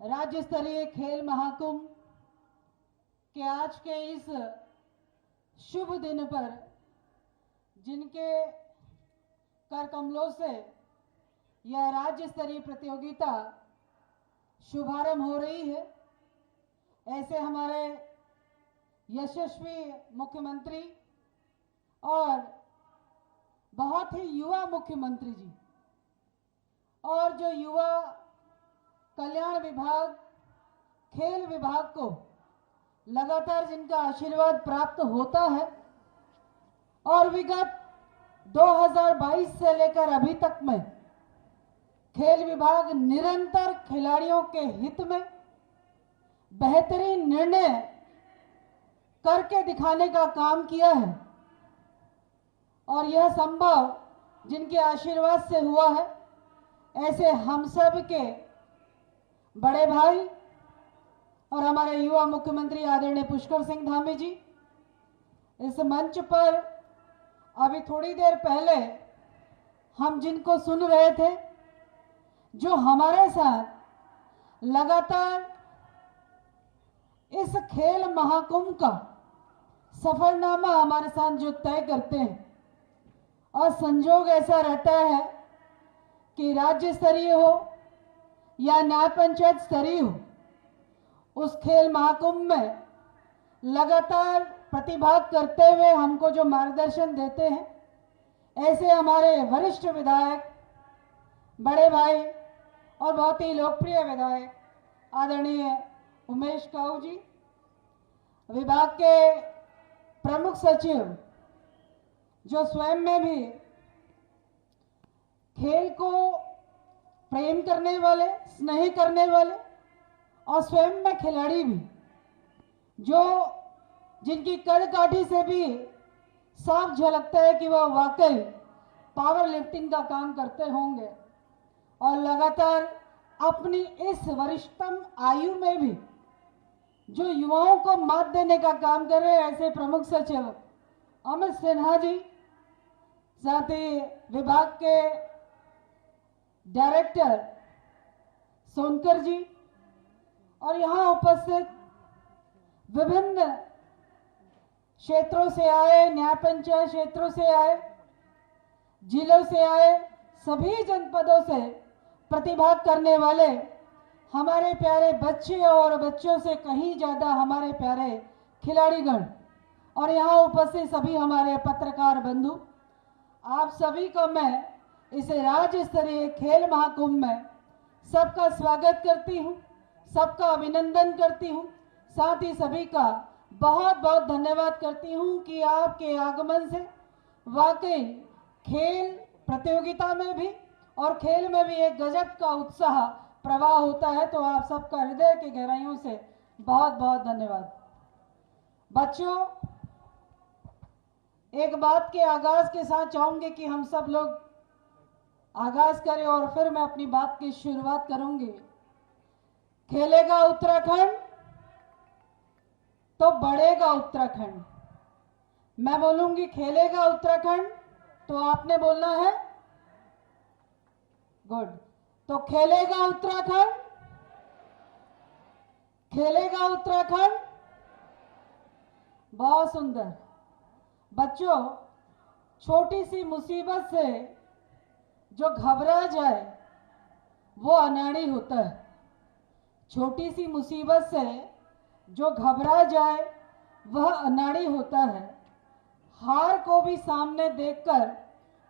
राज्य स्तरीय खेल महाकुंभ के आज के इस शुभ दिन पर जिनके कर कमलों से यह राज्य स्तरीय प्रतियोगिता शुभारंभ हो रही है, ऐसे हमारे यशस्वी मुख्यमंत्री और बहुत ही युवा मुख्यमंत्री जी और जो युवा कल्याण विभाग, खेल विभाग को लगातार जिनका आशीर्वाद प्राप्त होता है और विगत 2022 से लेकर अभी तक में खेल विभाग निरंतर खिलाड़ियों के हित में बेहतरीन निर्णय करके दिखाने का काम किया है और यह संभव जिनके आशीर्वाद से हुआ है। ऐसे हम सब के बड़े भाई और हमारे युवा मुख्यमंत्री आदरणीय पुष्कर सिंह धामी जी इस मंच पर अभी थोड़ी देर पहले हम जिनको सुन रहे थे, जो हमारे साथ लगातार इस खेल महाकुंभ का सफरनामा हमारे साथ जो तय करते हैं, और संजोग ऐसा रहता है कि राज्य स्तरीय हो या न्याय पंचायत स्तरीय हो, उस खेल महाकुंभ में लगातार प्रतिभाग करते हुए हमको जो मार्गदर्शन देते हैं, ऐसे हमारे वरिष्ठ विधायक, बड़े भाई और बहुत ही लोकप्रिय विधायक आदरणीय उमेश काऊ जी, विभाग के प्रमुख सचिव जो स्वयं में भी खेल को प्रेम करने वाले, स्नेह करने वाले और स्वयं में खिलाड़ी भी, जो जिनकी कद काठी से भी साफ झलकता है कि वह वाकई पावर लिफ्टिंग का काम करते होंगे, और लगातार अपनी इस वरिष्ठतम आयु में भी जो युवाओं को मात देने का काम कर रहे हैं, ऐसे प्रमुख सचिव अमित सिन्हा जी, साथ ही विभाग के डायरेक्टर सोनकर जी, और यहाँ उपस्थित विभिन्न क्षेत्रों से आए, न्याय पंचायत क्षेत्रों से आए, जिलों से आए, सभी जनपदों से प्रतिभाग करने वाले हमारे प्यारे बच्चे और बच्चों से कहीं ज्यादा हमारे प्यारे खिलाड़ीगण, और यहाँ उपस्थित सभी हमारे पत्रकार बंधु, आप सभी को मैं इस राज्य स्तरीय खेल महाकुंभ में सबका स्वागत करती हूँ, सबका अभिनंदन करती हूँ, साथ ही सभी का बहुत बहुत धन्यवाद करती हूँ कि आपके आगमन से वाकई खेल प्रतियोगिता में भी और खेल में भी एक गजब का उत्साह प्रवाह होता है। तो आप सबका हृदय की गहराइयों से बहुत बहुत धन्यवाद। बच्चों, एक बात के आगाज के साथ चाहूंगी कि हम सब लोग आगाज करें और फिर मैं अपनी बात की शुरुआत करूंगी। खेलेगा उत्तराखंड तो बढ़ेगा उत्तराखंड। मैं बोलूंगी खेलेगा उत्तराखंड, तो आपने बोलना है गुड। तो खेलेगा उत्तराखंड, खेलेगा उत्तराखंड, बहुत सुंदर। बच्चों, छोटी सी मुसीबत से जो घबरा जाए वो अनाड़ी होता है। छोटी सी मुसीबत से जो घबरा जाए वह अनाड़ी होता है। हार को भी सामने देखकर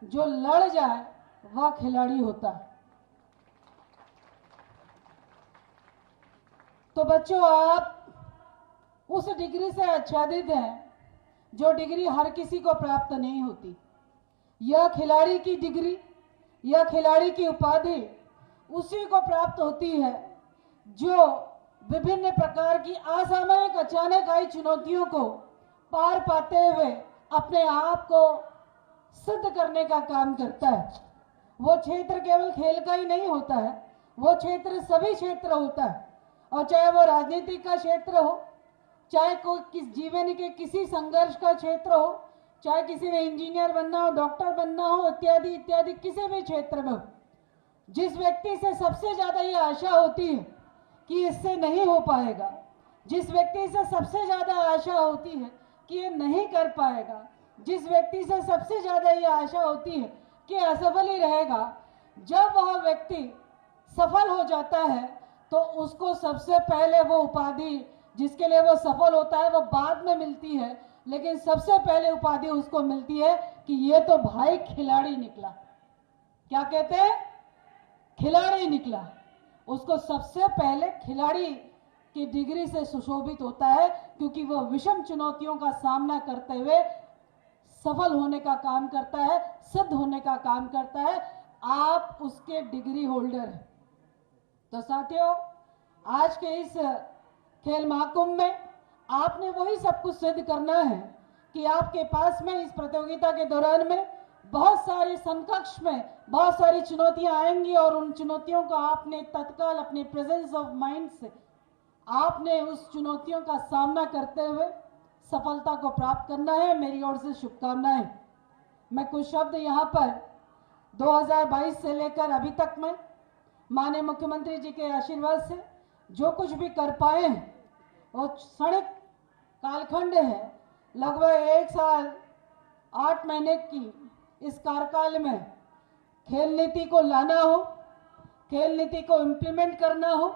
जो लड़ जाए वह खिलाड़ी होता है। तो बच्चों, आप उस डिग्री से आच्छादित हैं जो डिग्री हर किसी को प्राप्त नहीं होती। यह खिलाड़ी की डिग्री, यह खिलाड़ी की उपाधि उसी को प्राप्त होती है जो विभिन्न प्रकार की असामयिक अचानक आई चुनौतियों को पार पाते हुए अपने आप को सिद्ध करने का काम करता है। वो क्षेत्र केवल खेल का ही नहीं होता है, वो क्षेत्र सभी क्षेत्र होता है। और चाहे वो राजनीति का क्षेत्र हो, चाहे कोई किस जीवन के किसी संघर्ष का क्षेत्र हो, चाहे किसी ने इंजीनियर बनना हो, डॉक्टर बनना हो, इत्यादि इत्यादि, किसी भी क्षेत्र में हो, जिस व्यक्ति से सबसे ज्यादा ये आशा होती है कि इससे नहीं हो पाएगा, जिस व्यक्ति से सबसे ज्यादा आशा होती है कि ये नहीं कर पाएगा, जिस व्यक्ति से सबसे ज्यादा ये आशा होती है कि असफल ही रहेगा, जब वह व्यक्ति सफल हो जाता है तो उसको सबसे पहले वो उपाधि जिसके लिए वो सफल होता है वो बाद में मिलती है, लेकिन सबसे पहले उपाधि उसको मिलती है कि ये तो भाई खिलाड़ी निकला। क्या कहते हैं? खिलाड़ी निकला। उसको सबसे पहले खिलाड़ी की डिग्री से सुशोभित होता है, क्योंकि वह विषम चुनौतियों का सामना करते हुए सफल होने का काम करता है, सिद्ध होने का काम करता है। आप उसके डिग्री होल्डर हैं। तो साथियों, आज के इस खेल महाकुंभ में आपने वही सब कुछ सिद्ध करना है कि आपके पास में इस प्रतियोगिता के दौरान में बहुत सारे समकक्ष में बहुत सारी चुनौतियां आएंगी, और उन चुनौतियों को आपने तत्काल अपने प्रेजेंस ऑफ माइंड से आपने उस चुनौतियों का सामना करते हुए सफलता को प्राप्त करना है। मेरी ओर से शुभकामनाएं। मैं कुछ शब्द यहाँ पर 2022 से लेकर अभी तक में माननीय मुख्यमंत्री जी के आशीर्वाद से जो कुछ भी कर पाए हैं वो क्षणिक कालखंड है। लगभग 1 साल 8 महीने की इस कार्यकाल में खेल नीति को लाना हो, खेल नीति को इम्प्लीमेंट करना हो,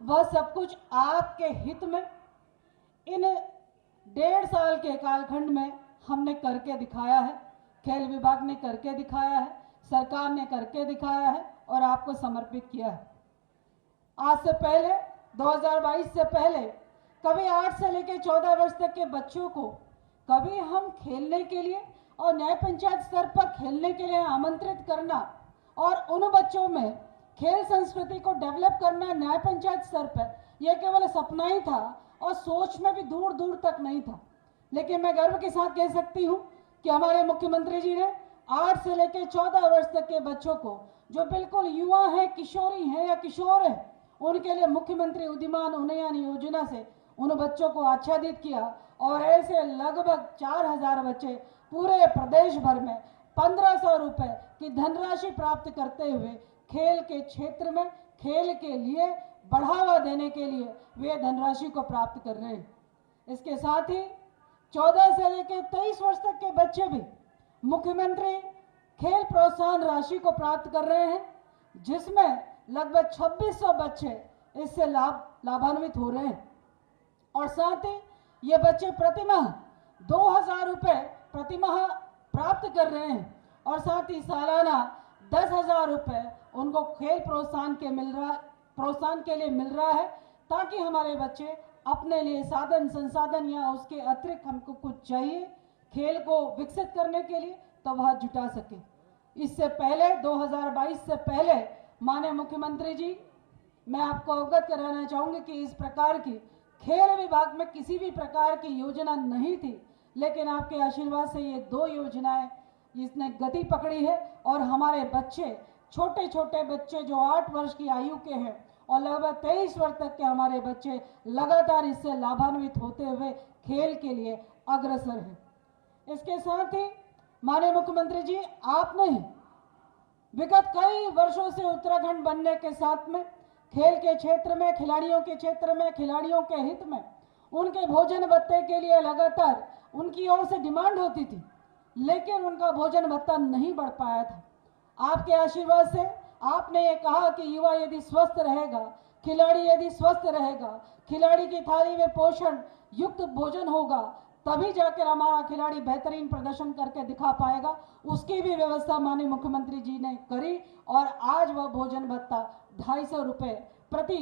वह सब कुछ आपके हित में इन 1.5 साल के कालखंड में हमने करके दिखाया है। खेल विभाग ने करके दिखाया है, सरकार ने करके दिखाया है और आपको समर्पित किया है। आज से पहले 2022 से पहले कभी 8 से लेकर 14 वर्ष तक के बच्चों को कभी हम खेलने के लिए और न्याय पंचायत स्तर पर खेलने के लिए आमंत्रित करना और उन बच्चों में खेल संस्कृति को डेवलप करना न्याय पंचायत स्तर पर यह केवल सपना ही था और सोच में भी दूर दूर तक नहीं था। लेकिन मैं गर्व के साथ कह सकती हूँ कि हमारे मुख्यमंत्री जी ने 8 से लेकर 14 वर्ष तक के बच्चों को जो बिल्कुल युवा हैं, किशोरी हैं या किशोर हैं, उनके लिए मुख्यमंत्री उदीयमान उन्नयन योजना से उन बच्चों को आच्छादित किया और ऐसे लगभग 4000 बच्चे पूरे प्रदेश भर में 1500 रुपए की धनराशि प्राप्त करते हुए खेल के क्षेत्र में खेल के लिए बढ़ावा देने के लिए वे धनराशि को प्राप्त कर रहे हैं। इसके साथ ही 14 से लेकर 23 वर्ष तक के बच्चे भी मुख्यमंत्री खेल प्रोत्साहन राशि को प्राप्त कर रहे हैं, जिसमें लगभग 2600 बच्चे इससे लाभान्वित हो रहे हैं। और साथ ही ये बच्चे प्रतिमाह 2000 रुपए प्रतिमाह प्राप्त कर रहे हैं और साथ ही सालाना 10,000 रुपए उनको खेल प्रोत्साहन के लिए मिल रहा है, ताकि हमारे बच्चे अपने लिए साधन संसाधन या उसके अतिरिक्त हमको कुछ चाहिए खेल को विकसित करने के लिए तो वह जुटा सके। इससे पहले 2022 से पहले माननीय मुख्यमंत्री जी, मैं आपको अवगत कराना चाहूँगी कि इस प्रकार की खेल विभाग में किसी भी प्रकार की योजना नहीं थी, लेकिन आपके आशीर्वाद से ये 2 योजनाएं इसने गति पकड़ी है और हमारे बच्चे, छोटे छोटे बच्चे जो 8 वर्ष की आयु के हैं और लगभग 23 वर्ष तक के हमारे बच्चे लगातार इससे लाभान्वित होते हुए खेल के लिए अग्रसर हैं। इसके साथ ही माननीय मुख्यमंत्री जी, आपने विगत कई वर्षों से उत्तराखंड बनने के साथ में खेल के क्षेत्र में, खिलाड़ियों के क्षेत्र में, खिलाड़ियों के हित में उनके भोजन भत्ते के लिए लगातार उनकी ओर से डिमांड होती थी, लेकिन उनका भोजन भत्ता नहीं बढ़ पाया था। आपके आशीर्वाद से आपने ये कहा कि युवा यदि स्वस्थ रहेगा, खिलाड़ी यदि स्वस्थ रहेगा, खिलाड़ी की थाली में पोषण युक्त भोजन होगा, तभी जाकर हमारा खिलाड़ी बेहतरीन प्रदर्शन करके दिखा पाएगा। उसकी भी व्यवस्था माननीय मुख्यमंत्री जी ने करी और आज वह भोजन भत्ता 250 रुपये प्रति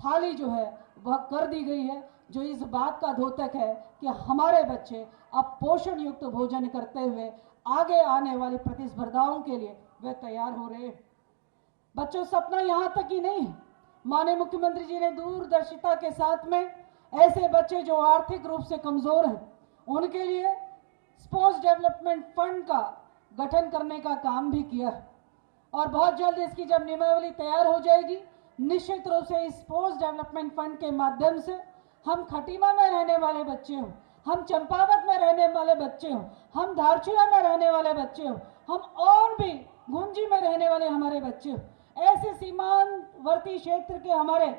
थाली जो है वह कर दी गई है, जो इस बात का द्योतक है कि हमारे बच्चे अब पोषण युक्त भोजन करते हुए आगे आने वाली प्रतिस्पर्धाओं के लिए वे तैयार हो रहे हैं। बच्चों, सपना यहाँ तक ही नहीं, माननीय मुख्यमंत्री जी ने दूरदर्शिता के साथ में ऐसे बच्चे जो आर्थिक रूप से कमजोर हैं उनके लिए स्पोर्ट्स डेवलपमेंट फंड का गठन करने का काम भी किया है और बहुत जल्द इसकी जब नियमावली तैयार हो जाएगी, निश्चित रूप से इस स्पोर्ट्स डेवलपमेंट फंड के माध्यम से हम खटीमा में रहने वाले बच्चे हों, हम चंपावत में रहने वाले बच्चे हों, हम धारचूला में रहने वाले बच्चे हों, हम और भी गुंजी में रहने वाले हमारे बच्चे हों, ऐसे सीमांतवर्ती क्षेत्र के हमारे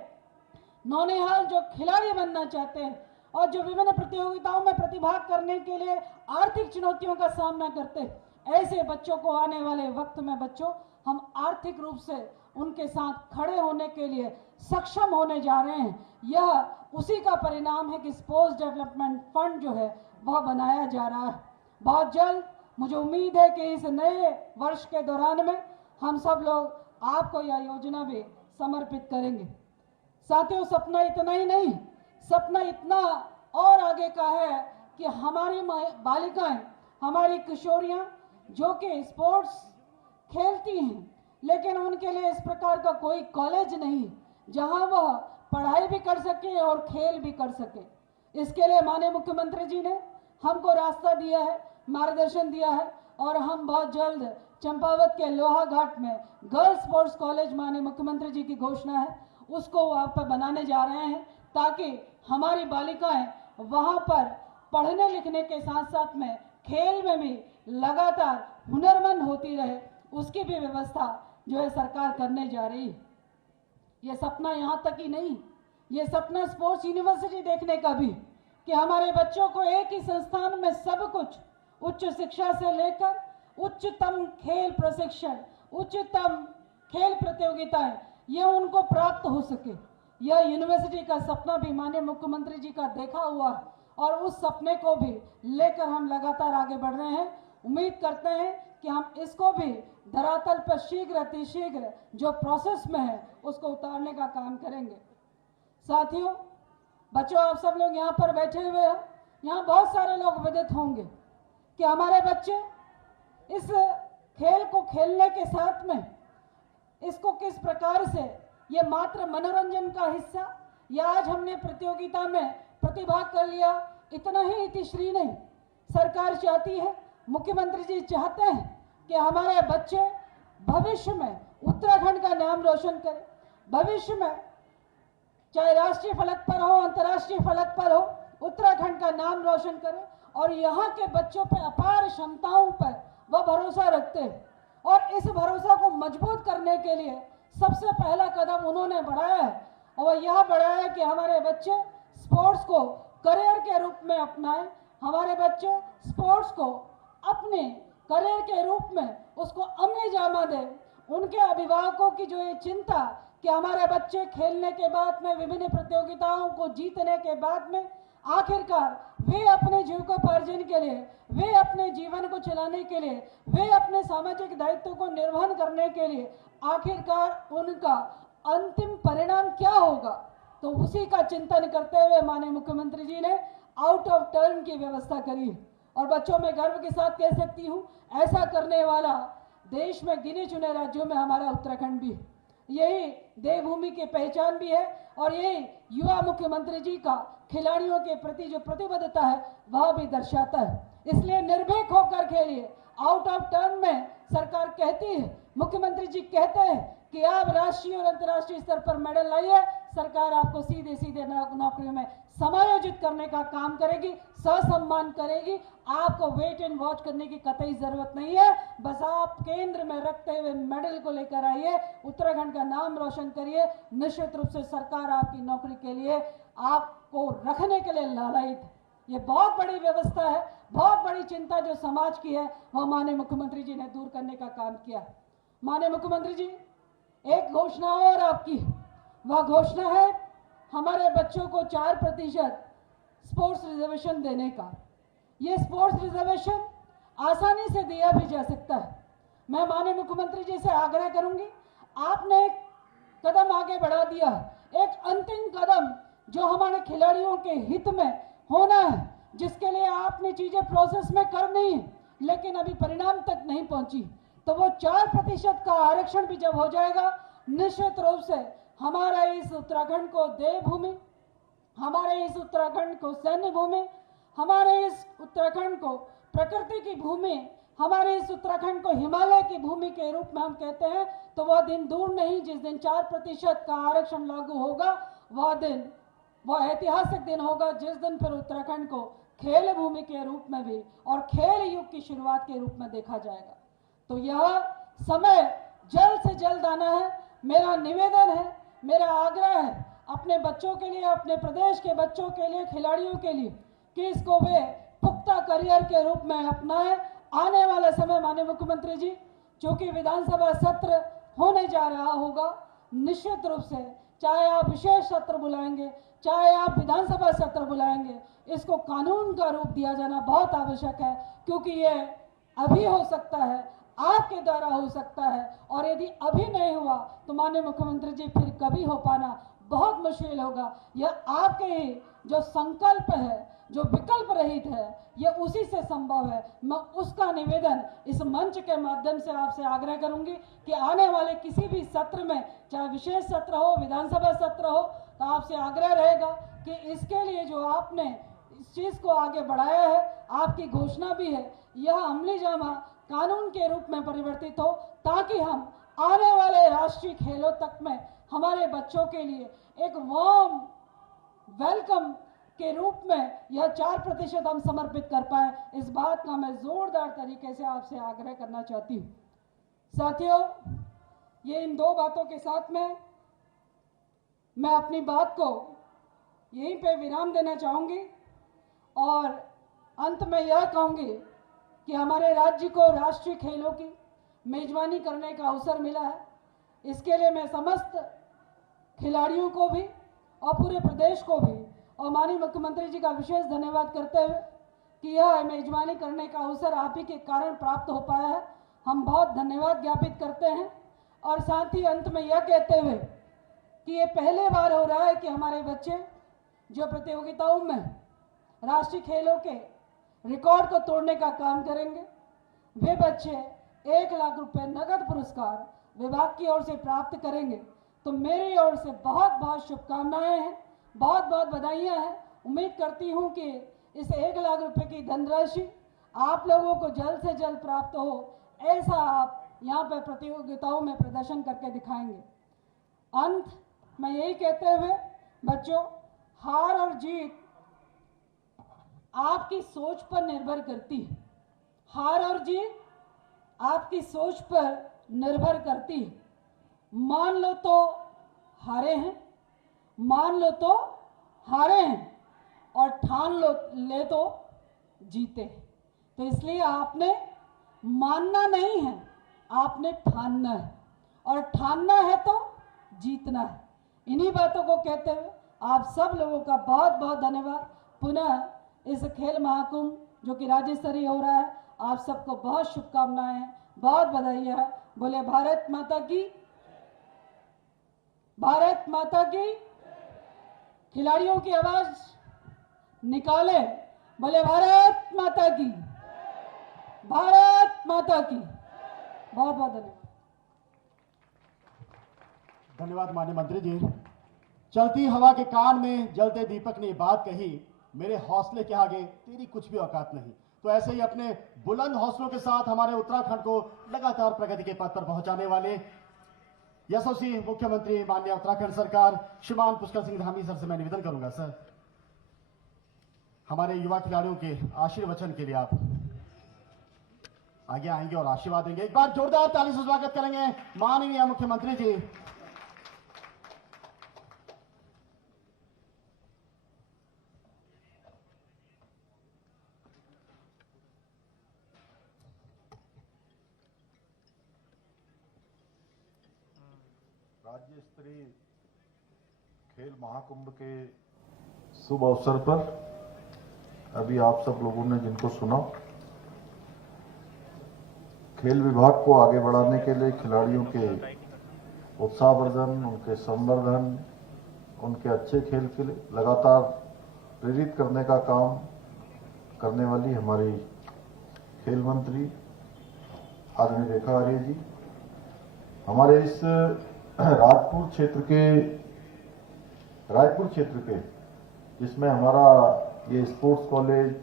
नौनिहाल जो खिलाड़ी बनना चाहते हैं और जो विभिन्न प्रतियोगिताओं में प्रतिभाग करने के लिए आर्थिक चुनौतियों का सामना करते हैं, ऐसे बच्चों को आने वाले वक्त में बच्चों हम आर्थिक रूप से उनके साथ खड़े होने के लिए सक्षम होने जा रहे हैं। यह उसी का परिणाम है कि स्पोर्ट्स डेवलपमेंट फंड जो है वह बनाया जा रहा है। बहुत जल्द मुझे उम्मीद है कि इस नए वर्ष के दौरान में हम सब लोग आपको यह योजना भी समर्पित करेंगे। साथियों, सपना इतना ही नहीं, सपना इतना और आगे का है कि हमारी बालिकाएं, हमारी किशोरियां जो कि स्पोर्ट्स खेलती हैं, लेकिन उनके लिए इस प्रकार का कोई कॉलेज नहीं जहां वह पढ़ाई भी कर सके और खेल भी कर सके। इसके लिए माननीय मुख्यमंत्री जी ने हमको रास्ता दिया है, मार्गदर्शन दिया है और हम बहुत जल्द चंपावत के लोहा घाट में गर्ल्स स्पोर्ट्स कॉलेज माननीय मुख्यमंत्री जी की घोषणा है, उसको वहाँ पर बनाने जा रहे हैं ताकि हमारी बालिकाएं वहाँ पर पढ़ने लिखने के साथ साथ में खेल में भी लगातार हुनरमंद होती रहे, उसकी भी व्यवस्था जो है सरकार करने जा रही है। ये सपना यहाँ तक ही नहीं, ये सपना स्पोर्ट्स यूनिवर्सिटी देखने का भी, कि हमारे बच्चों को एक ही संस्थान में सब कुछ, उच्च शिक्षा से लेकर उच्चतम खेल प्रशिक्षण, उच्चतम खेल प्रतियोगिताएं, ये उनको प्राप्त हो सके। यह यूनिवर्सिटी का सपना भी माननीय मुख्यमंत्री जी का देखा हुआ है और उस सपने को भी लेकर हम लगातार आगे बढ़ रहे हैं। उम्मीद करते हैं कि हम इसको भी धरातल पर शीघ्र अतिशीघ्र जो प्रोसेस में है उसको उतारने का काम करेंगे। साथियों, बच्चों, आप सब लोग यहाँ पर बैठे हुए हैं, यहाँ बहुत सारे लोग विदित होंगे कि हमारे बच्चे इस खेल को खेलने के साथ में इसको किस प्रकार से ये मात्र मनोरंजन का हिस्सा, या आज हमने प्रतियोगिता में प्रतिभाग कर लिया, इतना ही इतिश्री नहीं। सरकार चाहती है, मुख्यमंत्री जी चाहते हैं कि हमारे बच्चे भविष्य में उत्तराखंड का नाम रोशन करें, भविष्य में चाहे राष्ट्रीय फलक पर हो, अंतर्राष्ट्रीय फलक पर हो, उत्तराखंड का नाम रोशन करें। और यहाँ के बच्चों पर अपार क्षमताओं पर वह भरोसा रखते हैं और इस भरोसा को मजबूत करने के लिए सबसे पहला कदम उन्होंने बढ़ाया है और वह यह बढ़ाया है कि हमारे बच्चे स्पोर्ट्स को करियर के रूप में अपनाएं, हमारे बच्चे स्पोर्ट्स को अपने करियर के रूप में उसको अमली जामा दें। उनके अभिभावकों की जो ये चिंता कि हमारे बच्चे खेलने के बाद में, विभिन्न प्रतियोगिताओं को जीतने के बाद में आखिरकार वे अपने जीविकोपार्जन के लिए, वे अपने जीवन को चलाने के लिए, वे अपने सामाजिक दायित्व को निर्वहन करने के लिए आखिरकार उनका अंतिम परिणाम क्या होगा, तो उसी का चिंतन करते हुए माननीय मुख्यमंत्री जी ने आउट ऑफ टर्न की व्यवस्था करी है। और बच्चों, में गर्व के साथ कह सकती हूँ, ऐसा करने वाला देश में गिने चुने राज्यों में हमारा उत्तराखंड भी है। यही देवभूमि की पहचान भी है और यही युवा मुख्यमंत्री जी का खिलाड़ियों के प्रति जो प्रतिबद्धता है वह भी दर्शाता है। इसलिए निर्भीक होकर खेलिए। आउट ऑफ टर्न में सरकार कहती है, मुख्यमंत्री जी कहते हैं कि आप राष्ट्रीय और अंतर्राष्ट्रीय स्तर पर मेडल लाइए, सरकार आपको सीधे सीधे नौकरियों में समायोजित करने का काम करेगी, ससम्मान करेगी। आपको वेट एंड वॉच करने की कतई जरूरत नहीं है, बस आप केंद्र में रखते हुए मेडल को लेकर आइए, उत्तराखंड का नाम रोशन करिए। निश्चित रूप से सरकार आपकी नौकरी के लिए आपको रखने के लिए लालायित है। ये बहुत बड़ी व्यवस्था है, बहुत बड़ी चिंता जो समाज की है वह माननीय मुख्यमंत्री जी ने दूर करने का काम किया। माननीय मुख्यमंत्री जी, एक घोषणा और आपकी, वह घोषणा है हमारे बच्चों को 4% स्पोर्ट्स रिजर्वेशन देने का। ये स्पोर्ट्स रिजर्वेशन आसानी से दिया भी जा सकता है। मैं माननीय मुख्यमंत्री जी से आग्रह करूंगी, आपने एक कदम आगे बढ़ा दिया है, एक अंतिम कदम जो हमारे खिलाड़ियों के हित में होना है, जिसके लिए आपने चीजें प्रोसेस में करनी है लेकिन अभी परिणाम तक नहीं पहुंची, तो वो 4% का आरक्षण भी जब हो जाएगा, निश्चित रूप से हमारे इस उत्तराखंड को देवभूमि, हमारे इस उत्तराखंड को सैन्य भूमि, हमारे इस उत्तराखंड को प्रकृति की भूमि, हमारे इस उत्तराखंड को हिमालय की भूमि के रूप में हम कहते हैं, तो वह दिन दूर नहीं जिस दिन 4% का आरक्षण लागू होगा। वह दिन, वह ऐतिहासिक दिन होगा जिस दिन फिर उत्तराखंड को खेल भूमि के रूप में भी और खेल युग की शुरुआत के रूप में देखा जाएगा। तो यह समय जल्द से जल्द आना है। मेरा निवेदन है, मेरा आग्रह है अपने बच्चों के लिए, अपने प्रदेश के बच्चों के लिए, खिलाड़ियों के लिए, कि इसको वे पुख्ता करियर के रूप में अपनाएं। आने वाला समय माननीय मुख्यमंत्री जी, चूंकि विधानसभा सत्र होने जा रहा होगा, निश्चित रूप से चाहे आप विशेष सत्र बुलाएंगे, चाहे आप विधानसभा सत्र बुलाएंगे, इसको कानून का रूप दिया जाना बहुत आवश्यक है, क्योंकि ये अभी हो सकता है, आपके द्वारा हो सकता है, और यदि अभी नहीं हुआ तो माननीय मुख्यमंत्री जी फिर कभी हो पाना बहुत मुश्किल होगा। यह आपके ही जो संकल्प है, जो विकल्प रहित है, ये उसी से संभव है। मैं उसका निवेदन इस मंच के माध्यम से आपसे आग्रह करूंगी कि आने वाले किसी भी सत्र में, चाहे विशेष सत्र हो, विधानसभा सत्र हो, तो आपसे आग्रह रहेगा कि इसके लिए जो आपने इस चीज को आगे बढ़ाया है, आपकी घोषणा भी है, यह अमली जामा कानून के रूप में परिवर्तित हो, ताकि हम आने वाले राष्ट्रीय खेलों तक में हमारे बच्चों के लिए एक वार्म वेलकम के रूप में यह 4% हम समर्पित कर पाए, इस बात का मैं जोरदार तरीके से आपसे आग्रह करना चाहती हूँ। साथियों, ये इन दो बातों के साथ में मैं अपनी बात को यहीं पे विराम देना चाहूँगी और अंत में यह कहूँगी कि हमारे राज्य को राष्ट्रीय खेलों की मेजबानी करने का अवसर मिला है। इसके लिए मैं समस्त खिलाड़ियों को भी और पूरे प्रदेश को भी और माननीय मुख्यमंत्री जी का विशेष धन्यवाद करते हुए कि यह मेजबानी करने का अवसर आप ही के कारण प्राप्त हो पाया है, हम बहुत धन्यवाद ज्ञापित करते हैं। और साथ ही अंत में यह कहते हुए कि ये पहले बार हो रहा है कि हमारे बच्चे जो प्रतियोगिताओं में राष्ट्रीय खेलों के रिकॉर्ड को तोड़ने का काम करेंगे, वे बच्चे 1 लाख रुपए नगद पुरस्कार विभाग की ओर से प्राप्त करेंगे। तो मेरी ओर से बहुत बहुत शुभकामनाएं हैं, बहुत बहुत बधाइयां हैं। उम्मीद करती हूं कि इस 1 लाख रुपए की धनराशि आप लोगों को जल्द से जल्द प्राप्त हो, ऐसा आप यहाँ पर प्रतियोगिताओं में प्रदर्शन करके दिखाएंगे। अंत में यही कहते हुए बच्चों, हार और जीत आपकी सोच पर निर्भर करती है। हार और जीत आपकी सोच पर निर्भर करती है। मान लो तो हारे हैं, मान लो तो हारे हैं और ठान लो ले तो जीते हैं। तो इसलिए आपने मानना नहीं है, आपने ठानना है और ठानना है तो जीतना है। इन्हीं बातों को कहते हुए आप सब लोगों का बहुत बहुत धन्यवाद। पुनः इस खेल महाकुंभ जो कि राज्य स्तरीय हो रहा है, आप सबको बहुत शुभकामनाएं, बहुत बधाइयां। बोले भारत माता की, भारत माता की। खिलाड़ियों की आवाज निकाले, बोले भारत माता की, भारत माता की। बहुत बहुत धन्यवाद। धन्यवाद माननीय मंत्री जी। चलती हवा के कान में जलते दीपक ने बात कही, मेरे हौसले के आगे तेरी कुछ भी औकात नहीं। तो ऐसे ही अपने बुलंद हौसलों के साथ हमारे उत्तराखंड को लगातार प्रगति के पथ पर पहुंचाने वाले यशस्वी मुख्यमंत्री माननीय उत्तराखंड सरकार श्रीमान पुष्कर सिंह धामी सर से मैं निवेदन करूंगा, सर हमारे युवा खिलाड़ियों के आशीर्वचन के लिए आप आगे आएंगे और आशीर्वाद देंगे। एक बार जोरदार ताली से स्वागत करेंगे माननीय मुख्यमंत्री जी। राज्य स्तरीय खेल महाकुंभ के शुभ अवसर पर अभी आप सब लोगों ने जिनको सुना, खेल विभाग को आगे बढ़ाने के लिए खिलाड़ियों के उत्साहवर्धन, उनके संवर्धन, उनके अच्छे खेल के लिए लगातार प्रेरित करने का काम करने वाली हमारी खेल मंत्री आदरणीय रेखा आर्य जी, हमारे इस रायपुर क्षेत्र के जिसमें हमारा ये स्पोर्ट्स कॉलेज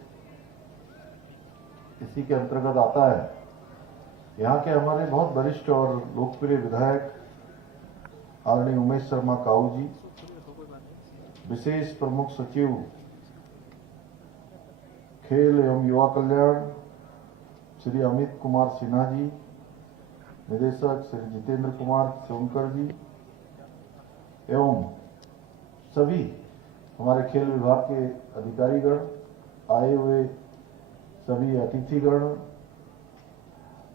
इसी के अंतर्गत आता है, यहाँ के हमारे बहुत वरिष्ठ और लोकप्रिय विधायक आदरणीय उमेश शर्मा काऊ जी, विशेष प्रमुख सचिव खेल एवं युवा कल्याण श्री अमित कुमार सिन्हा जी, निदेशक श्री जितेंद्र कुमार सोनकर जी एवं सभी हमारे खेल विभाग के अधिकारीगण, आए हुए सभी अतिथिगण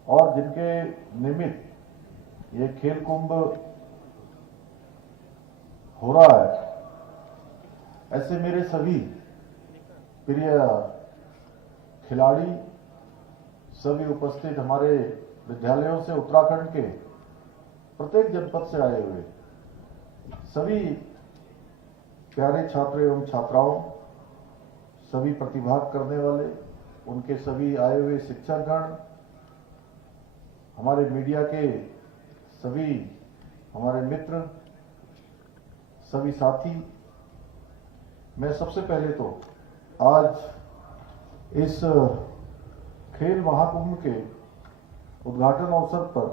और जिनके निमित्त ये खेल कुंभ हो रहा है, ऐसे मेरे सभी प्रिय खिलाड़ी, सभी उपस्थित हमारे विद्यालयों से उत्तराखंड के प्रत्येक जनपद से आए हुए सभी प्यारे छात्र एवं छात्राओं, सभी प्रतिभाग करने वाले, उनके सभी आए हुए शिक्षकगण, हमारे मीडिया के सभी हमारे मित्र, सभी साथी, मैं सबसे पहले तो आज इस खेल महाकुंभ के उद्घाटन अवसर पर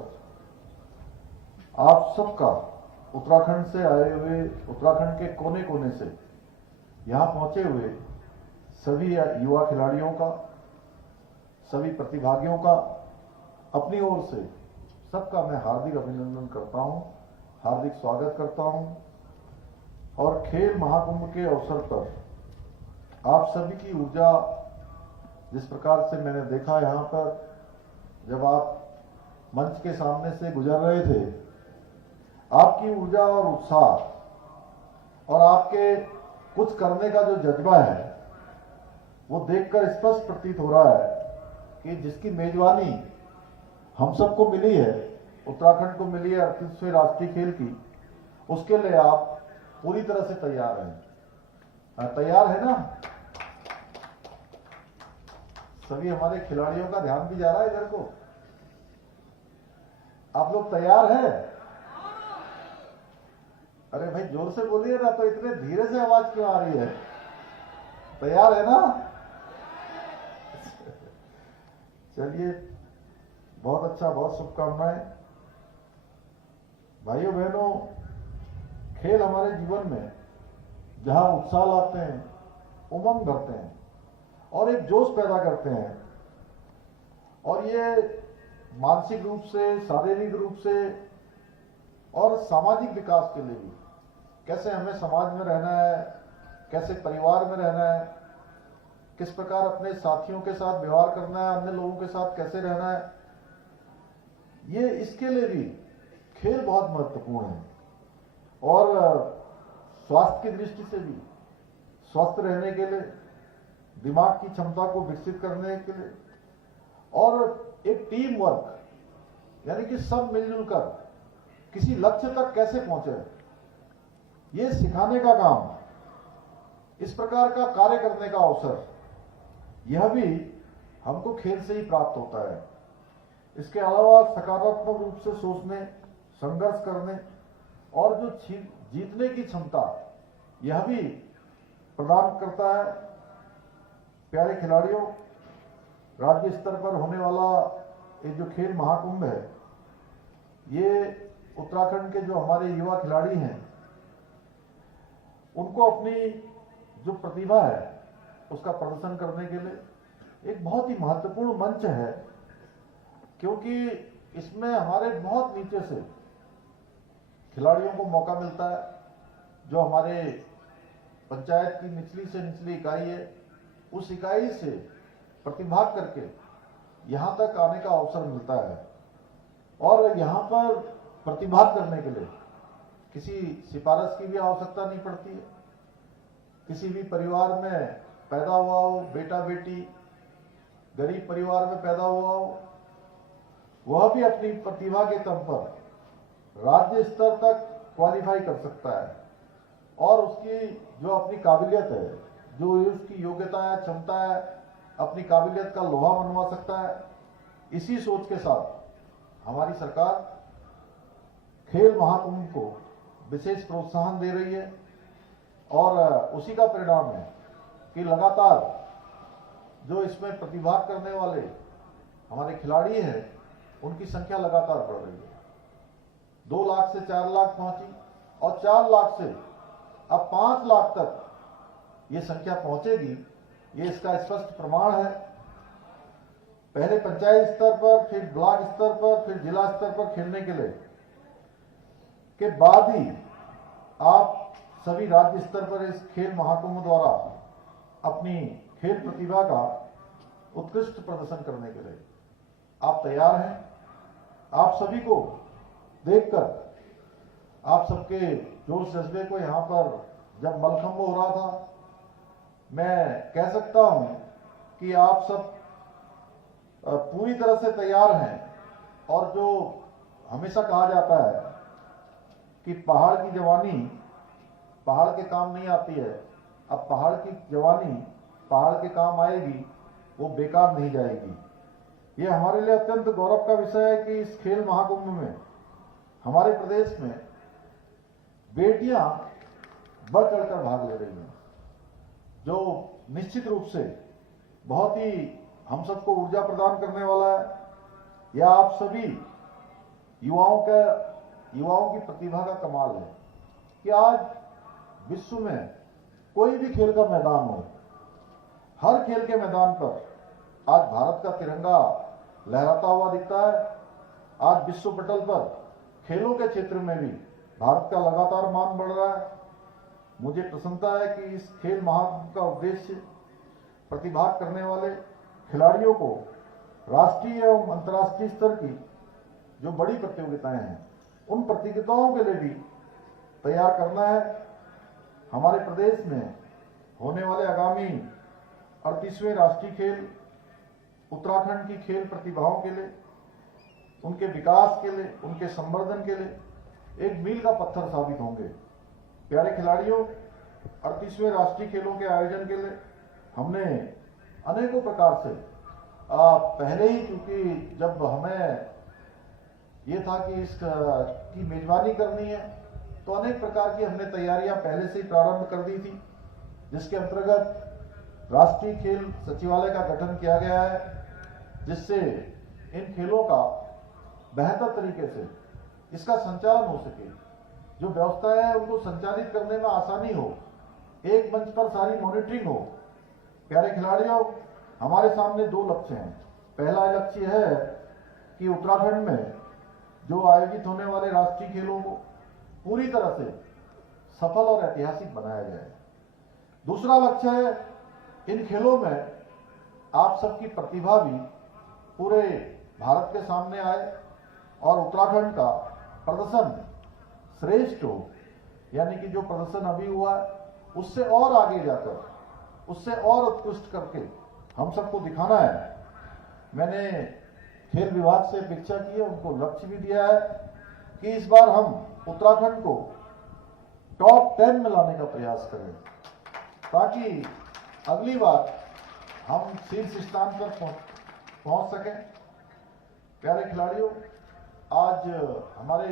आप सबका उत्तराखंड से आए हुए, उत्तराखंड के कोने कोने से यहाँ पहुंचे हुए सभी युवा खिलाड़ियों का, सभी प्रतिभागियों का अपनी ओर से सबका मैं हार्दिक अभिनंदन करता हूं, हार्दिक स्वागत करता हूं। और खेल महाकुंभ के अवसर पर आप सभी की ऊर्जा, जिस प्रकार से मैंने देखा यहाँ पर जब आप मंच के सामने से गुजर रहे थे, आपकी ऊर्जा और उत्साह और आपके कुछ करने का जो जज्बा है वो देखकर स्पष्ट प्रतीत हो रहा है कि जिसकी मेजबानी हम सबको मिली है, उत्तराखंड को मिली है 38वें राष्ट्रीय खेल की, उसके लिए आप पूरी तरह से तैयार हैं। तैयार है ना? सभी हमारे खिलाड़ियों का ध्यान भी जा रहा है इधर को। आप लोग तैयार हैं? अरे भाई जोर से बोलिए ना, तो इतने धीरे से आवाज क्यों आ रही है? तैयार है ना? चलिए, बहुत अच्छा, बहुत शुभकामनाएं। भाइयों बहनों, खेल हमारे जीवन में जहां उत्साह लाते हैं, उमंग भरते हैं और एक जोश पैदा करते हैं, और ये मानसिक रूप से, शारीरिक रूप से और सामाजिक विकास के लिए भी, कैसे हमें समाज में रहना है, कैसे परिवार में रहना है, किस प्रकार अपने साथियों के साथ व्यवहार करना है, अन्य लोगों के साथ कैसे रहना है, ये इसके लिए भी खेल बहुत महत्वपूर्ण है। और स्वास्थ्य की दृष्टि से भी, स्वस्थ रहने के लिए, दिमाग की क्षमता को विकसित करने के लिए, और एक टीम वर्क, यानी कि सब मिलजुल कर किसी लक्ष्य तक कैसे पहुंचे, ये सिखाने का काम, इस प्रकार का कार्य करने का अवसर, यह भी हमको खेल से ही प्राप्त होता है। इसके अलावा सकारात्मक रूप से सोचने, संघर्ष करने और जो जीतने की क्षमता, यह भी प्रदान करता है। प्यारे खिलाड़ियों, राज्य स्तर पर होने वाला ये जो खेल महाकुंभ है, ये उत्तराखंड के जो हमारे युवा खिलाड़ी हैं, उनको अपनी जो प्रतिभा है उसका प्रदर्शन करने के लिए एक बहुत ही महत्वपूर्ण मंच है, क्योंकि इसमें हमारे बहुत नीचे से खिलाड़ियों को मौका मिलता है। जो हमारे पंचायत की निचली से निचली इकाई है, उस इकाई से प्रतिभाग करके यहाँ तक आने का अवसर मिलता है, और यहाँ पर प्रतिभाग करने के लिए किसी सिफारिश की भी आवश्यकता नहीं पड़ती है। किसी भी परिवार में पैदा हुआ हो, बेटा बेटी गरीब परिवार में पैदा हुआ हो, वह भी अपनी प्रतिभा के दम पर राज्य स्तर तक क्वालिफाई कर सकता है, और उसकी जो अपनी काबिलियत है, जो उसकी योग्यता है, क्षमता है, अपनी काबिलियत का लोहा मनवा सकता है। इसी सोच के साथ हमारी सरकार खेल महाकुंभ को विशेष प्रोत्साहन दे रही है, और उसी का परिणाम है कि लगातार जो इसमें प्रतिभाग करने वाले हमारे खिलाड़ी हैं, उनकी संख्या लगातार बढ़ रही है। 2 लाख से 4 लाख पहुंची, और 4 लाख से अब 5 लाख तक ये संख्या पहुंचेगी, ये इसका स्पष्ट प्रमाण है। पहले पंचायत स्तर पर, फिर ब्लॉक स्तर पर, फिर जिला स्तर पर खेलने के लिए के बाद ही आप सभी राज्य स्तर पर इस खेल महाकुंभ द्वारा अपनी खेल प्रतिभा का उत्कृष्ट प्रदर्शन करने के लिए आप तैयार हैं। आप सभी को देखकर, आप सबके जोश जज्बे को यहाँ पर जब मलखंभ हो रहा था, मैं कह सकता हूं कि आप सब पूरी तरह से तैयार हैं। और जो हमेशा कहा जाता है कि पहाड़ की जवानी पहाड़ के काम नहीं आती है, अब पहाड़ की जवानी पहाड़ के काम आएगी, वो बेकार नहीं जाएगी। ये हमारे लिए अत्यंत गौरव का विषय है कि इस खेल महाकुंभ में हमारे प्रदेश में बेटियां बढ़ चढ़कर भाग ले रही हैं, जो निश्चित रूप से बहुत ही हम सबको ऊर्जा प्रदान करने वाला है। यह आप सभी युवाओं की प्रतिभा का कमाल है कि आज विश्व में कोई भी खेल का मैदान हो, हर खेल के मैदान पर आज भारत का तिरंगा लहराता हुआ दिखता है। आज विश्व पटल पर खेलों के क्षेत्र में भी भारत का लगातार मान बढ़ रहा है। मुझे प्रसन्नता है कि इस खेल महाकुंभ का उद्देश्य प्रतिभाग करने वाले खिलाड़ियों को राष्ट्रीय एवं अंतर्राष्ट्रीय स्तर की जो बड़ी प्रतियोगिताएं हैं, उन प्रतियोगिताओं के लिए भी तैयार करना है। हमारे प्रदेश में होने वाले आगामी 38वें राष्ट्रीय खेल उत्तराखंड की खेल प्रतिभाओं के लिए, उनके विकास के लिए, उनके संवर्धन के लिए एक मील का पत्थर साबित होंगे। प्यारे खिलाड़ियों, 38वें राष्ट्रीय खेलों के आयोजन के लिए हमने अनेकों प्रकार से पहले ही, क्योंकि जब हमें ये था कि इसकी मेजबानी करनी है, तो अनेक प्रकार की हमने तैयारियां पहले से ही प्रारंभ कर दी थी, जिसके अंतर्गत राष्ट्रीय खेल सचिवालय का गठन किया गया है, जिससे इन खेलों का बेहतर तरीके से इसका संचालन हो सके। जो व्यवस्था है उनको संचालित करने में आसानी हो, एक मंच पर सारी मॉनिटरिंग हो। प्यारे खिलाड़ियों, हमारे सामने 2 लक्ष्य हैं। पहला लक्ष्य है कि उत्तराखंड में जो आयोजित होने वाले राष्ट्रीय खेलों को पूरी तरह से सफल और ऐतिहासिक बनाया जाए। दूसरा लक्ष्य है इन खेलों में आप सबकी प्रतिभा भी पूरे भारत के सामने आए और उत्तराखंड का प्रदर्शन श्रेष्ठ हो, यानी कि जो प्रदर्शन अभी हुआ है उससे और आगे जाकर, उससे और उत्कृष्ट करके हम सबको दिखाना है। मैंने खेल विभाग से अपेक्षा की है, उनको लक्ष्य भी दिया है कि इस बार हम उत्तराखंड को टॉप 10 में लाने का प्रयास करें, ताकि अगली बार हम शीर्ष स्थान पर पहुंच सकें। प्यारे खिलाड़ियों, आज हमारे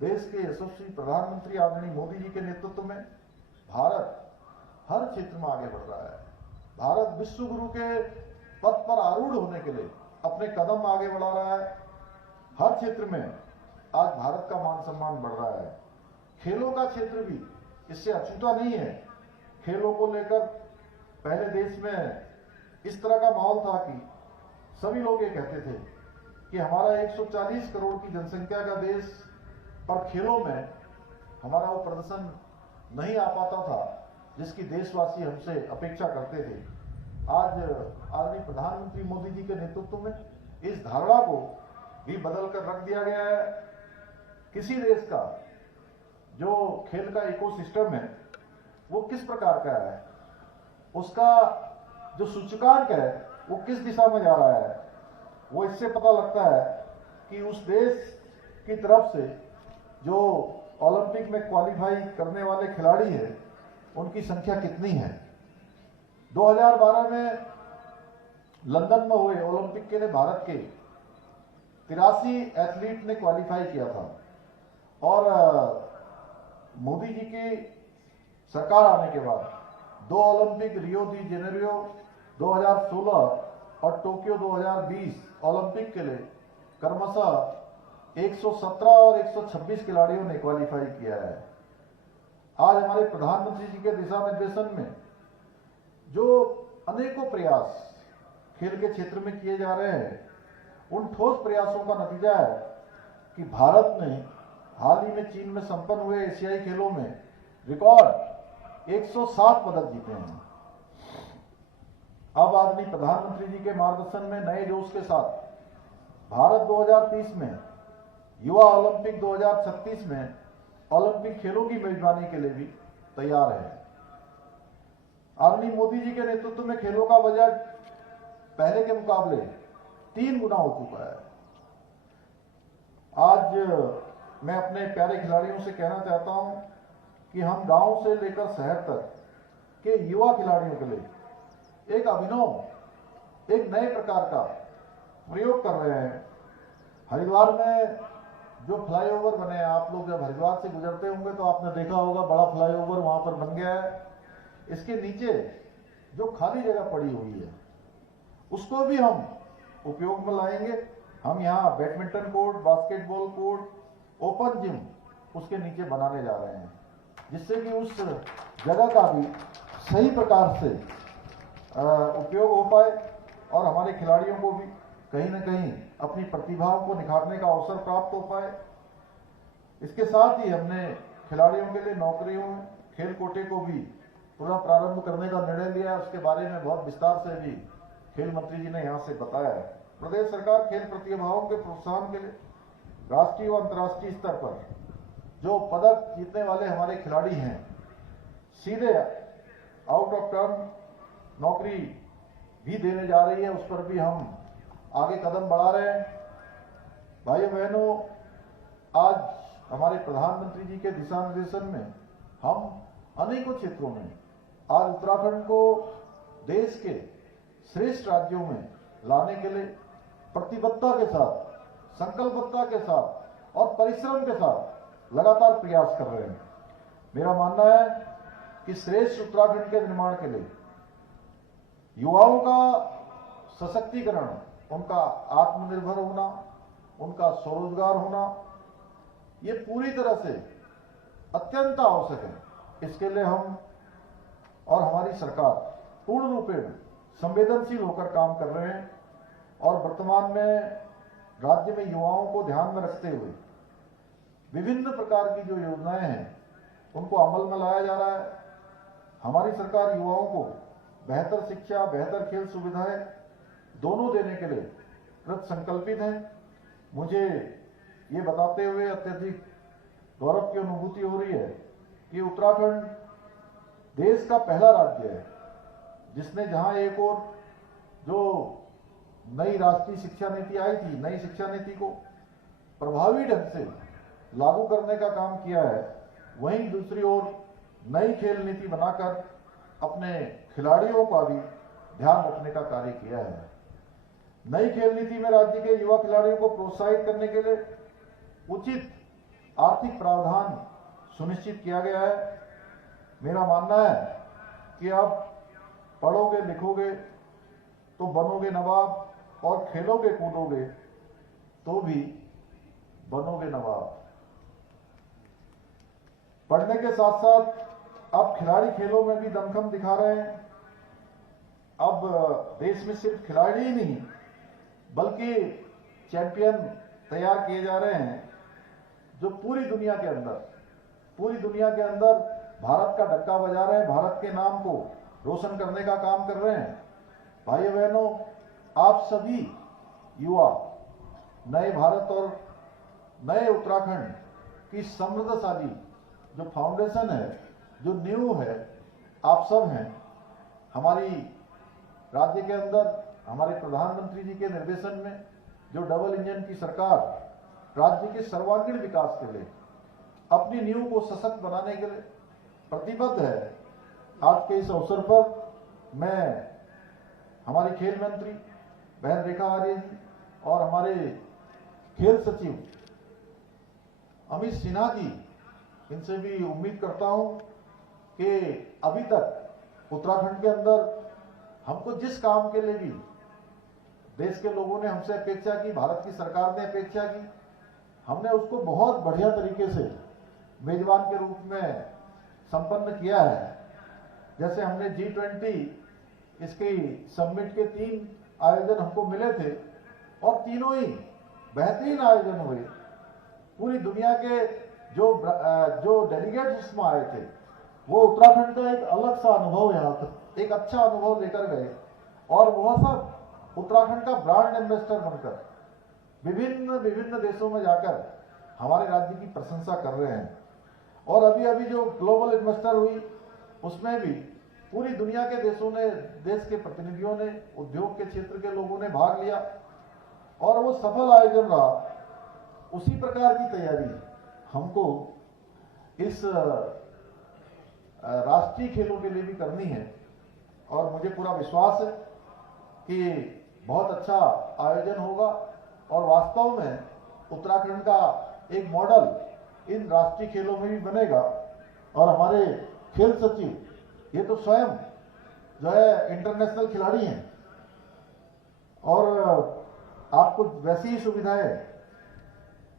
देश के यशस्वी प्रधानमंत्री आदरणीय मोदी जी के नेतृत्व में भारत हर क्षेत्र में आगे बढ़ रहा है। भारत विश्व गुरु के पद पर आरूढ़ होने के लिए अपने कदम आगे बढ़ा रहा है। हर क्षेत्र में आज भारत का मान सम्मान बढ़ रहा है। खेलों का क्षेत्र भी इससे अछूता नहीं है। खेलों को लेकर पहले देश में इस तरह का माहौल था कि सभी लोग ये कहते थे कि हमारा 140 करोड़ की जनसंख्या का देश, पर खेलों में हमारा वो प्रदर्शन नहीं आ पाता था जिसकी देशवासी हमसे अपेक्षा करते थे। आज आदरणीय प्रधानमंत्री मोदी जी के नेतृत्व में इस धारणा को भी बदल कर रख दिया गया है। किसी देश का जो खेल का इकोसिस्टम है वो किस प्रकार का है, उसका जो सूचकांक है वो किस दिशा में जा रहा है, वो इससे पता लगता है कि उस देश की तरफ से जो ओलंपिक में क्वालिफाई करने वाले खिलाड़ी हैं उनकी संख्या कितनी है। 2012 में लंदन में हुए ओलंपिक के लिए भारत के 83 एथलीट ने क्वालिफाई किया था और मोदी जी की सरकार आने के बाद 2 ओलंपिक रियो दी जेनेरियो 2016 और टोक्यो 2020 ओलंपिक के लिए क्रमशः 117 और 126 खिलाड़ियों ने क्वालिफाई किया है। आज हमारे प्रधानमंत्री जी के दिशा निर्देशन में जो अनेकों प्रयास खेल के क्षेत्र में किए जा रहे हैं, उन ठोस प्रयासों का नतीजा है कि भारत ने हाल ही में चीन में संपन्न हुए एशियाई खेलों में रिकॉर्ड 107 पदक जीते हैं। अब आदरणीय प्रधानमंत्री जी के मार्गदर्शन में नए जोश के साथ भारत 2030 में युवा ओलंपिक 2036 में ओलंपिक खेलों की मेजबानी के लिए भी तैयार है। आदरणीय मोदी जी के नेतृत्व में खेलों का बजट पहले के मुकाबले 3 गुना हो चुका है। आज मैं अपने प्यारे खिलाड़ियों से कहना चाहता हूं कि हम गांव से लेकर शहर तक के युवा खिलाड़ियों के लिए एक अभिनव, एक नए प्रकार का प्रयोग कर रहे हैं। हरिद्वार में जो फ्लाईओवर बने हैं, आप लोग जब हरिद्वार से गुजरते होंगे तो आपने देखा होगा बड़ा फ्लाईओवर वहां पर बन गया है। इसके नीचे जो खाली जगह पड़ी हुई है उसको भी हम उपयोग में लाएंगे। हम यहाँ badminton court, basketball court, open gym उसके नीचे बनाने जा रहे हैं, जिससे कि उस जगह का भी सही प्रकार से उपयोग हो पाए और हमारे खिलाड़ियों को भी कहीं न कहीं अपनी प्रतिभाओं को निखारने का अवसर प्राप्त हो पाए। इसके साथ ही हमने खिलाड़ियों के लिए नौकरियों में खेल कोटे को भी पूरा प्रारंभ करने का निर्णय लिया है। उसके बारे में बहुत विस्तार से भी खेल मंत्री जी ने यहाँ से बताया है। प्रदेश सरकार खेल प्रतिभाओं के प्रोत्साहन के लिए राष्ट्रीय व अंतर्राष्ट्रीय स्तर पर जो पदक जीतने वाले हमारे खिलाड़ी हैं, सीधे आउट ऑफ टर्न नौकरी भी देने जा रही है। उस पर भी हम आगे कदम बढ़ा रहे हैं। भाइयों बहनों, आज हमारे प्रधानमंत्री जी के दिशा निर्देशन में हम अनेकों क्षेत्रों में आज उत्तराखंड को देश के श्रेष्ठ राज्यों में लाने के लिए प्रतिबद्धता के साथ, संकल्पबद्धता के साथ और परिश्रम के साथ लगातार प्रयास कर रहे हैं। मेरा मानना है कि श्रेष्ठ उत्तराखंड के निर्माण के लिए युवाओं का सशक्तिकरण, उनका आत्मनिर्भर होना, उनका स्वरोजगार होना, ये पूरी तरह से अत्यंत आवश्यक है। इसके लिए हम और हमारी सरकार पूर्ण रूपेण संवेदनशील होकर काम कर रहे हैं और वर्तमान में राज्य में युवाओं को ध्यान में रखते हुए विभिन्न प्रकार की जो योजनाएं हैं उनको अमल में लाया जा रहा है। हमारी सरकार युवाओं को बेहतर शिक्षा, बेहतर खेल सुविधाएं दोनों देने के लिए कृत संकल्पित है। मुझे ये बताते हुए अत्यधिक गौरव की अनुभूति हो रही है कि उत्तराखंड देश का पहला राज्य है जिसने जहां एक और जो नई राष्ट्रीय शिक्षा नीति आई थी, नई शिक्षा नीति को प्रभावी ढंग से लागू करने का काम किया है, वहीं दूसरी ओर नई खेल नीति बनाकर अपने खिलाड़ियों का भी ध्यान रखने का कार्य किया है। नई खेल नीति में राज्य के युवा खिलाड़ियों को प्रोत्साहित करने के लिए उचित आर्थिक प्रावधान सुनिश्चित किया गया है। मेरा मानना है कि आप पढ़ोगे लिखोगे तो बनोगे नवाब और खेलोगे कूदोगे तो भी बनोगे नवाब। पढ़ने के साथ साथ अब खिलाड़ी खेलों में भी दमखम दिखा रहे हैं। अब देश में सिर्फ खिलाड़ी ही नहीं बल्कि चैंपियन तैयार किए जा रहे हैं जो पूरी दुनिया के अंदर भारत का डंका बजा रहे हैं, भारत के नाम को रोशन करने का काम कर रहे हैं। भाइयों बहनों, आप सभी युवा नए भारत और नए उत्तराखंड की समृद्धशाली जो फाउंडेशन है, जो नींव है, आप सब हैं। हमारी राज्य के अंदर हमारे प्रधानमंत्री जी के निर्देशन में जो डबल इंजन की सरकार राज्य के सर्वांगीण विकास के लिए अपनी नींव को सशक्त बनाने के लिए प्रतिबद्ध है। आज के इस अवसर पर मैं हमारी खेल मंत्री बहन रेखा आर्य जी और हमारे खेल सचिव अमित सिन्हा जी, इनसे भी उम्मीद करता हूं कि अभी तक उत्तराखंड के अंदर हमको जिस काम के लिए भी देश के लोगों ने हमसे अपेक्षा की, भारत की सरकार ने अपेक्षा की, हमने उसको बहुत बढ़िया तरीके से मेजबान के रूप में संपन्न किया है। जैसे हमने G20 इसके समिट के 3 आयोजन हमको मिले थे और तीनों ही बेहतरीन आयोजन हुए। पूरी दुनिया के जो डेलीगेट्स इसमें आए थे वो उत्तराखंड का एक अलग सा अनुभव यहाँ तक एक अच्छा अनुभव लेकर गए और वह सब उत्तराखंड का ब्रांड एम्बेसडर बनकर विभिन्न देशों में जाकर हमारे राज्य की प्रशंसा कर रहे हैं। और अभी अभी जो ग्लोबल इन्वेस्टर हुई उसमें भी पूरी दुनिया के देशों ने, देश के प्रतिनिधियों ने, उद्योग के क्षेत्र के लोगों ने भाग लिया और वो सफल आयोजन रहा। उसी प्रकार की तैयारी हमको इस राष्ट्रीय खेलों के लिए भी करनी है और मुझे पूरा विश्वास है कि बहुत अच्छा आयोजन होगा और वास्तव में उत्तराखंड का एक मॉडल इन राष्ट्रीय खेलों में भी बनेगा। और हमारे खेल सचिव ये तो स्वयं जो है इंटरनेशनल खिलाड़ी हैं और आपको वैसी ही सुविधाएं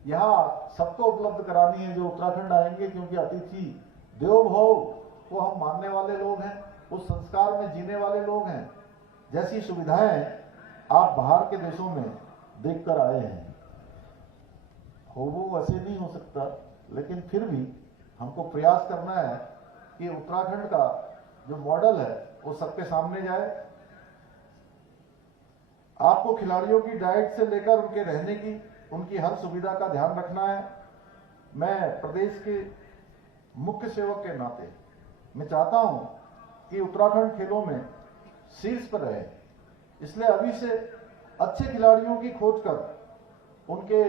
यहाँ सबको उपलब्ध करानी है जो उत्तराखंड आएंगे, क्योंकि अतिथि देवो भव को हम मानने वाले लोग हैं, उस संस्कार में जीने वाले लोग हैं। जैसी सुविधाएं आप बाहर के देशों में देखकर आए हैं, वो वैसे नहीं हो सकता, लेकिन फिर भी हमको प्रयास करना है कि उत्तराखंड का जो मॉडल है वो सबके सामने जाए। आपको खिलाड़ियों की डाइट से लेकर उनके रहने की, उनकी हर सुविधा का ध्यान रखना है। मैं प्रदेश के मुख्य सेवक के नाते मैं चाहता हूं कि उत्तराखंड खेलों में शीर्ष पर रहे, इसलिए अभी से अच्छे खिलाड़ियों की खोज कर उनके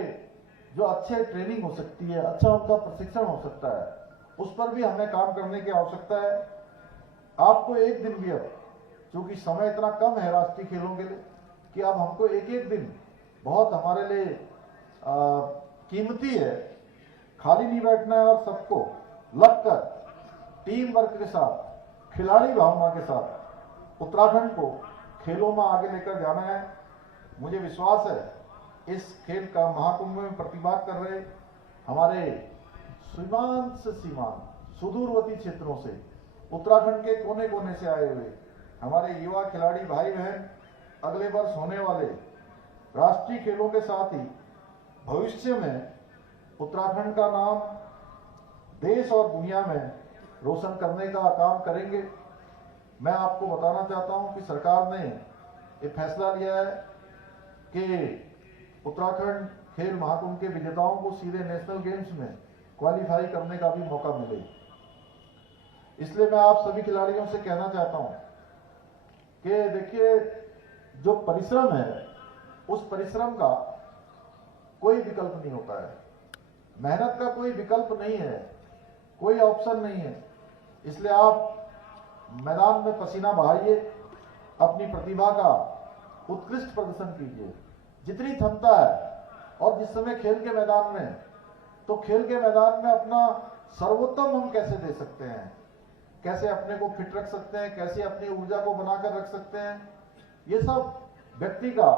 जो अच्छे ट्रेनिंग हो सकती है, अच्छा उनका प्रशिक्षण हो सकता है, उस पर भी हमें काम करने की आवश्यकता है। आपको एक दिन भी अब, क्योंकि समय इतना कम है राष्ट्रीय खेलों के लिए कि अब हमको एक एक दिन बहुत हमारे लिए कीमती है, खाली नहीं बैठना है और सबको लगकर टीम वर्क के साथ, खिलाड़ी भावना के साथ उत्तराखंड को खेलों में आगे लेकर जाना है। मुझे विश्वास है इस खेल का महाकुंभ में प्रतिभाग कर रहे हमारे सीमांत से सीमांत सुदूरवर्ती क्षेत्रों से, उत्तराखंड के कोने कोने से आए हुए हमारे युवा खिलाड़ी भाई बहन अगले वर्ष होने वाले राष्ट्रीय खेलों के साथ ही भविष्य में उत्तराखंड का नाम देश और दुनिया में रोशन करने का काम करेंगे। मैं आपको बताना चाहता हूं कि सरकार ने ये फैसला लिया है कि उत्तराखंड खेल महाकुंभ के विजेताओं को सीधे नेशनल गेम्स में क्वालिफाई करने का भी मौका मिले। इसलिए मैं आप सभी खिलाड़ियों से कहना चाहता हूं कि देखिए, जो परिश्रम है उस परिश्रम का कोई विकल्प नहीं होता है, मेहनत का कोई विकल्प नहीं है, कोई ऑप्शन नहीं है। इसलिए आप मैदान में पसीना बहाइए, अपनी प्रतिभा का उत्कृष्ट प्रदर्शन कीजिए जितनी क्षमता है। और जिस समय खेल के मैदान में, तो खेल के मैदान में अपना सर्वोत्तम हम कैसे दे सकते हैं, कैसे अपने को फिट रख सकते हैं, कैसे अपनी ऊर्जा को बनाकर रख सकते हैं, ये सब व्यक्ति का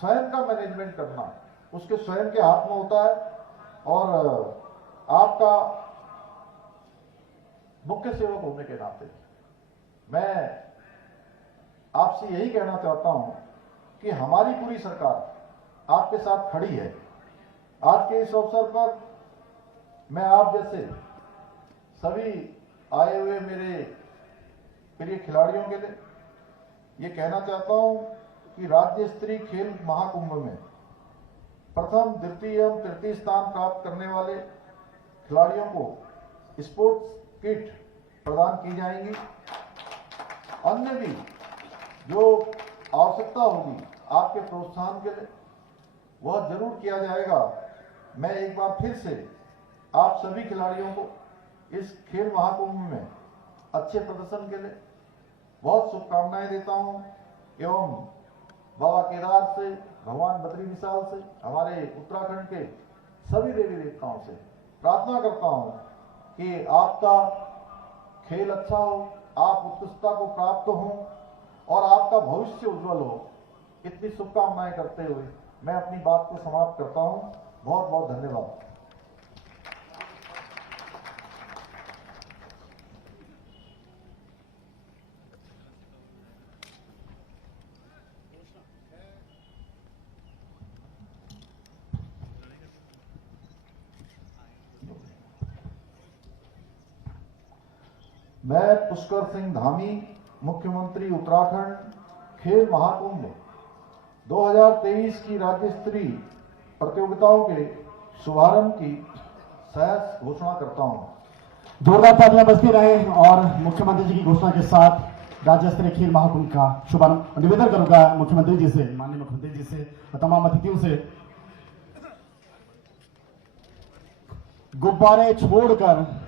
स्वयं का मैनेजमेंट करना उसके स्वयं के हाथ में होता है। और आपका मुख्य सेवक होने के नाते मैं आपसे यही कहना चाहता हूं कि हमारी पूरी सरकार आपके साथ खड़ी है। आज के इस अवसर पर मैं आप जैसे सभी आए हुए मेरे प्रिय खिलाड़ियों के लिए ये कहना चाहता हूं कि राज्य स्तरीय खेल महाकुंभ में प्रथम, द्वितीय एवं तृतीय स्थान प्राप्त करने वाले खिलाड़ियों को स्पोर्ट्स किट प्रदान की जाएंगी। अन्य भी जो आवश्यकता होगी आपके प्रोत्साहन के लिए वह जरूर किया जाएगा। मैं एक बार फिर से आप सभी खिलाड़ियों को इस खेल महाकुंभ में अच्छे प्रदर्शन के लिए बहुत शुभकामनाएं देता हूं एवं बाबा केदार से, भगवान बद्री विशाल से, हमारे उत्तराखंड के सभी देवी देवताओं से प्रार्थना करता हूं कि आपका खेल अच्छा हो, आप उत्कृष्टता को प्राप्त हो और आपका भविष्य उज्जवल हो। इतनी शुभकामनाएं करते हुए मैं अपनी बात को समाप्त करता हूं। बहुत बहुत धन्यवाद। मैं पुष्कर सिंह धामी, मुख्यमंत्री उत्तराखंड, खेल महाकुंभ 2023 की राज्य स्तरीय प्रतियोगिताओं के शुभारंभ की सहर्ष घोषणा करता हूं। जोरदार तालियां बजती रहे और मुख्यमंत्री जी की घोषणा के साथ राज्य स्तरीय खेल महाकुंभ का शुभारंभ निवेदन करूंगा मुख्यमंत्री जी से, माननीय मुख्यमंत्री जी से और तमाम अतिथियों से गुब्बारे छोड़कर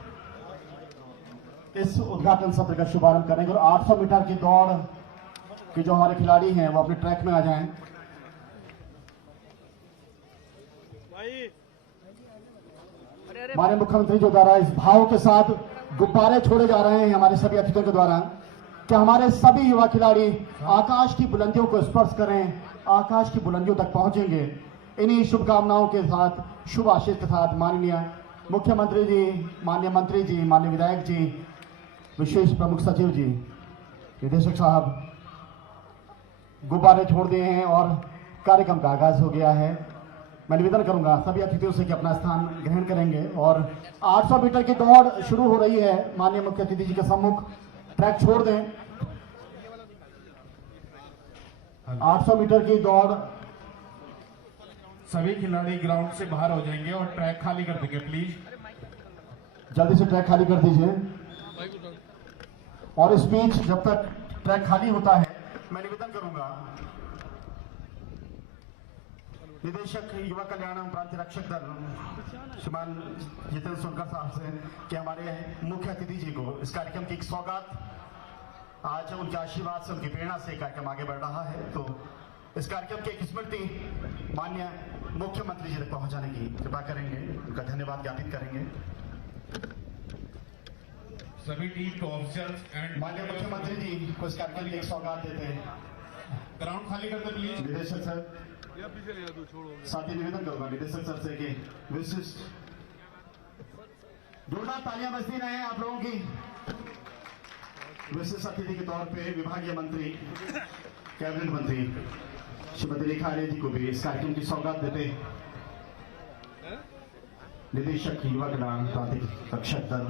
इस उद्घाटन सत्र का शुभारंभ करेंगे और 800 मीटर की दौड़ के जो हमारे खिलाड़ी हैं वो अपने ट्रैक में आ जाएं। माननीय मुख्यमंत्री जी द्वारा इस भाव के साथ गुब्बारे छोड़े जा रहे हैं हमारे सभी अतिथियों के द्वारा कि हमारे सभी युवा खिलाड़ी आकाश की बुलंदियों को स्पर्श करें, आकाश की बुलंदियों तक पहुंचेंगे। इन्हीं शुभकामनाओं के साथ, शुभ आशीष के साथ माननीय मुख्यमंत्री जी, माननीय मंत्री जी, माननीय विधायक जी विशेष प्रमुख सचिव जी, निदेशक साहब गुब्बारे छोड़ दिए हैं और कार्यक्रम का आगाज हो गया है। मैं निवेदन करूंगा सभी अतिथियों से कि अपना स्थान ग्रहण करेंगे और 800 मीटर की दौड़ शुरू हो रही है। माननीय मुख्य अतिथि जी के सम्मुख ट्रैक छोड़ दें। 800 मीटर की दौड़, सभी खिलाड़ी ग्राउंड से बाहर हो जाएंगे और ट्रैक खाली कर देंगे प्लीज। जल्दी से ट्रैक खाली कर दीजिए। और इस बीच जब तक ट्रैक खाली होता है, मैं निवेदन करूंगा निदेशक युवा कल्याण एवं प्रांतीय रक्षक दल श्रीमान जितेंद्र सोनकर साहब से कि हमारे मुख्य अतिथि जी को इस कार्यक्रम की एक सौगात, आज उनके आशीर्वाद से, उनकी प्रेरणा से कार्यक्रम आगे बढ़ रहा है, तो इस कार्यक्रम की एक स्मृति माननीय मुख्यमंत्री जी तक पहुंचाने की कृपा करेंगे, उनका धन्यवाद ज्ञापित करेंगे। सभी टीम को ऑफिसर्स एंड माननीय मुख्यमंत्री जी को इस कार्यक्रम की एक सौगात देते हैं। ग्राउंड खाली कर दे प्लीज। निदेशक सर, साथ ही निवेदन करूंगा निदेशक सर से कि विशिष्ट जोरदार तालियां बजती रहे आप लोगों की। विशिष्ट अतिथि के तौर पे विभागीय मंत्री, कैबिनेट मंत्री श्रीमती रेखा आर्य जी को भी इस कार्यक्रम की सौगात देते। निदेशक युवा कल्याण प्रांतीय रक्षक दल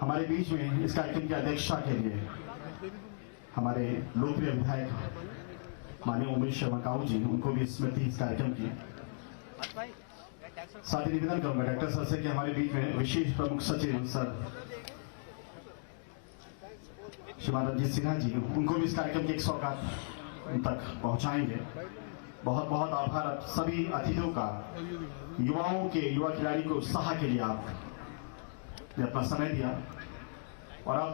हमारे बीच में इस कार्यक्रम की अध्यक्षता के लिए हमारे लोकप्रिय विधायक माननीय उमेश शर्मा काऊ जी, उनको भी स्मृति इस कार्यक्रम की। साथ ही निवेदन करूंगा डॉक्टर सर से कि हमारे बीच में विशेष प्रमुख सचिव सर श्रीमान रंजीत सिन्हा जी, उनको भी इस कार्यक्रम की एक सौगात तक पहुंचाएंगे। बहुत बहुत आभार आप सभी अतिथियों का, युवाओं के, युवा खिलाड़ी को उत्साह के लिए आपने अपना समय दिया। और अब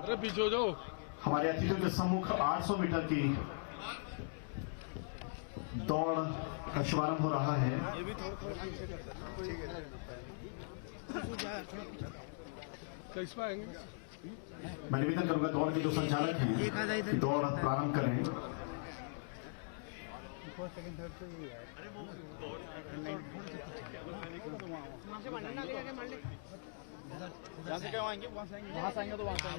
हमारे अतिथियों के सम्मुख 800 मीटर की दौड़ का शुभारंभ हो रहा है। मैं निवेदन करूंगा दौड़ के जो संचालक हैं दौड़ प्रारंभ करें।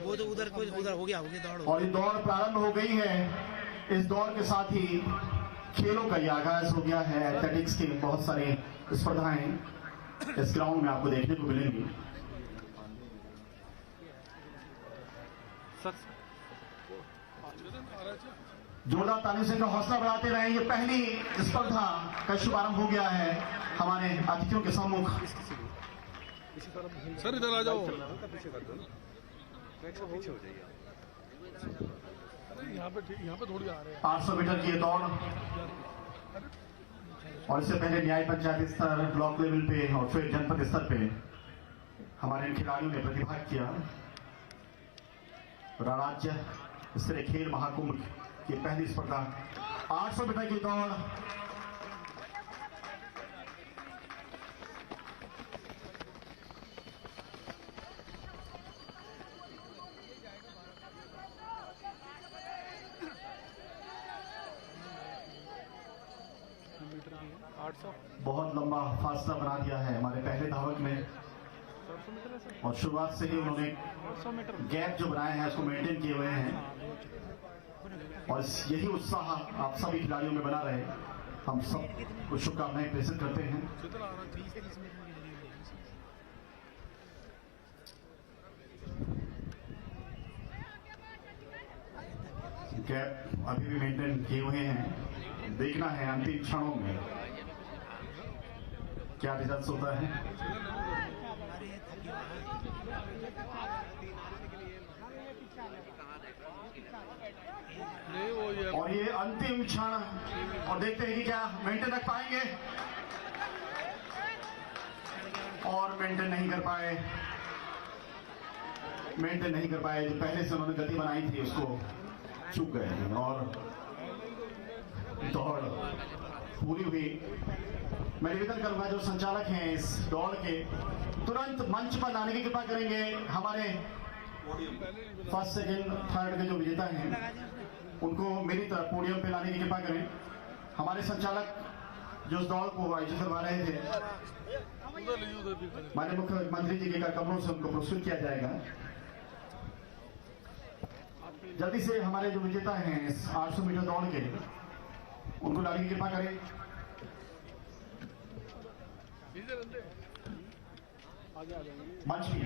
वो तो उधर हो गया दौड़। और ये दौड़ प्रारंभ हो गई है। इस दौड़ के साथ ही खेलों का ये आगाज हो गया है। एथलेटिक्स की बहुत सारी स्पर्धाएं इस ग्राउंड में आपको देखने को मिलेंगी। जोरदार ताली से हौसला बढ़ाते रहे। ये पहली स्पर्धा का शुभारंभ हो गया है हमारे अतिथियों के सम्मुख। सर इधर आ जाओ। यहाँ पे थोड़ी आ रहे हैं। 800 मीटर की दौड़ और इससे पहले न्याय पंचायत स्तर, ब्लॉक लेवल पे और फिर जनपद स्तर पे हमारे खिलाड़ियों ने प्रतिभाग किया। राज्य स्तरीय खेल महाकुंभ की पहली स्पर्धा 800 मीटर की दौड़। बहुत लंबा फासला बना दिया है हमारे पहले धावक ने और शुरुआत से ही उन्होंने गैप जो बनाए हैं उसको मेंटेन किए हुए हैं और यही उत्साह आप सभी खिलाड़ियों में बना रहे। हम सब को शुभकामनाएं प्रेषित करते हैं। गैप अभी भी मेंटेन किए हुए हैं। देखना है अंतिम क्षणों में क्या रिजल्ट होता है। और ये अंतिम क्षण और देखते हैं कि क्या मेंटेन रख पाएंगे और मेंटेन नहीं कर पाए। जो पहले से उन्होंने गति बनाई थी उसको चूक गए और दौड़ पूरी हुई। मैं निवेदन करूंगा जो संचालक हैं इस दौड़ के तुरंत मंच पर लाने की कृपा करेंगे। हमारे फर्स्ट, सेकंड, थर्ड के जो विजेता हैं उनको मेरी तरफ पोडियम पे लाने की कृपा करें। हमारे संचालक जो इस दौड़ को आयोजित करवा रहे थे माननीय मुख्यमंत्री जी के कमरों से उनको पुरस्कृत किया जाएगा। जल्दी से हमारे जो विजेता हैं इस 800 मीटर दौड़ के, उनको लाने की कृपा करें। मंच पे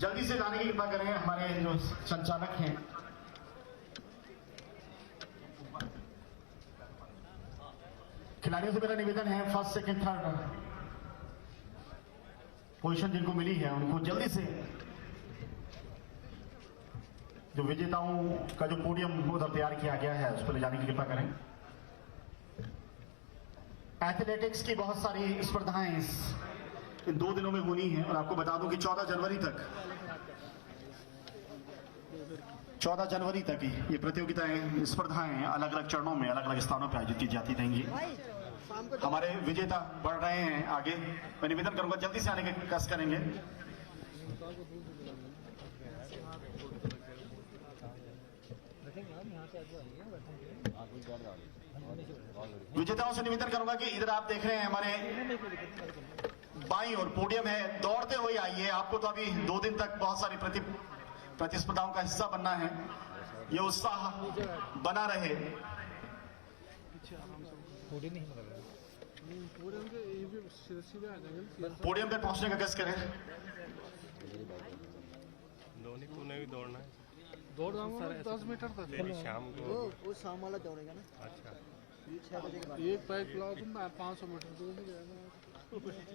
जल्दी से लाने की कृपा करें हमारे जो संचालक हैं। खिलाड़ियों से मेरा निवेदन है, फर्स्ट सेकंड थर्ड पोजीशन जिनको मिली है उनको जल्दी से जो विजेताओं का जो पोडियम उधर तैयार किया गया है उस पर ले जाने की कृपा करें। एथलेटिक्स की बहुत सारी स्पर्धाएं इन 2 दिनों में होनी है और आपको बता दूं कि 14 जनवरी तक ये प्रतियोगिताएं स्पर्धाएं अलग अलग चरणों में अलग अलग स्थानों पर आयोजित की जाती रहेंगी। हमारे विजेता बढ़ रहे हैं आगे, मैं निवेदन करूंगा जल्दी से आने के कष्ट करेंगे। विजेताओं से निवेदन करूंगा कि इधर आप देख रहे हैं हमारे बाईं और पोडियम है, दौड़ते हुए आइए। आपको तो अभी 2 दिन तक बहुत सारी प्रतिस्पर्धाओं का हिस्सा बनना है, ये उत्साह बना रहे। पोडियम पे पहुंचने का कष्ट करें। धोनी को नहीं दौड़ना है, दौड़ जाऊंगा 10 मीटर तक शाम को। वो शाम वाला दौड़ेगा ना। अच्छा, 6 बजे के बाद एक पैक लाओ तुम 500 मीटर दूर नहीं जाएगा।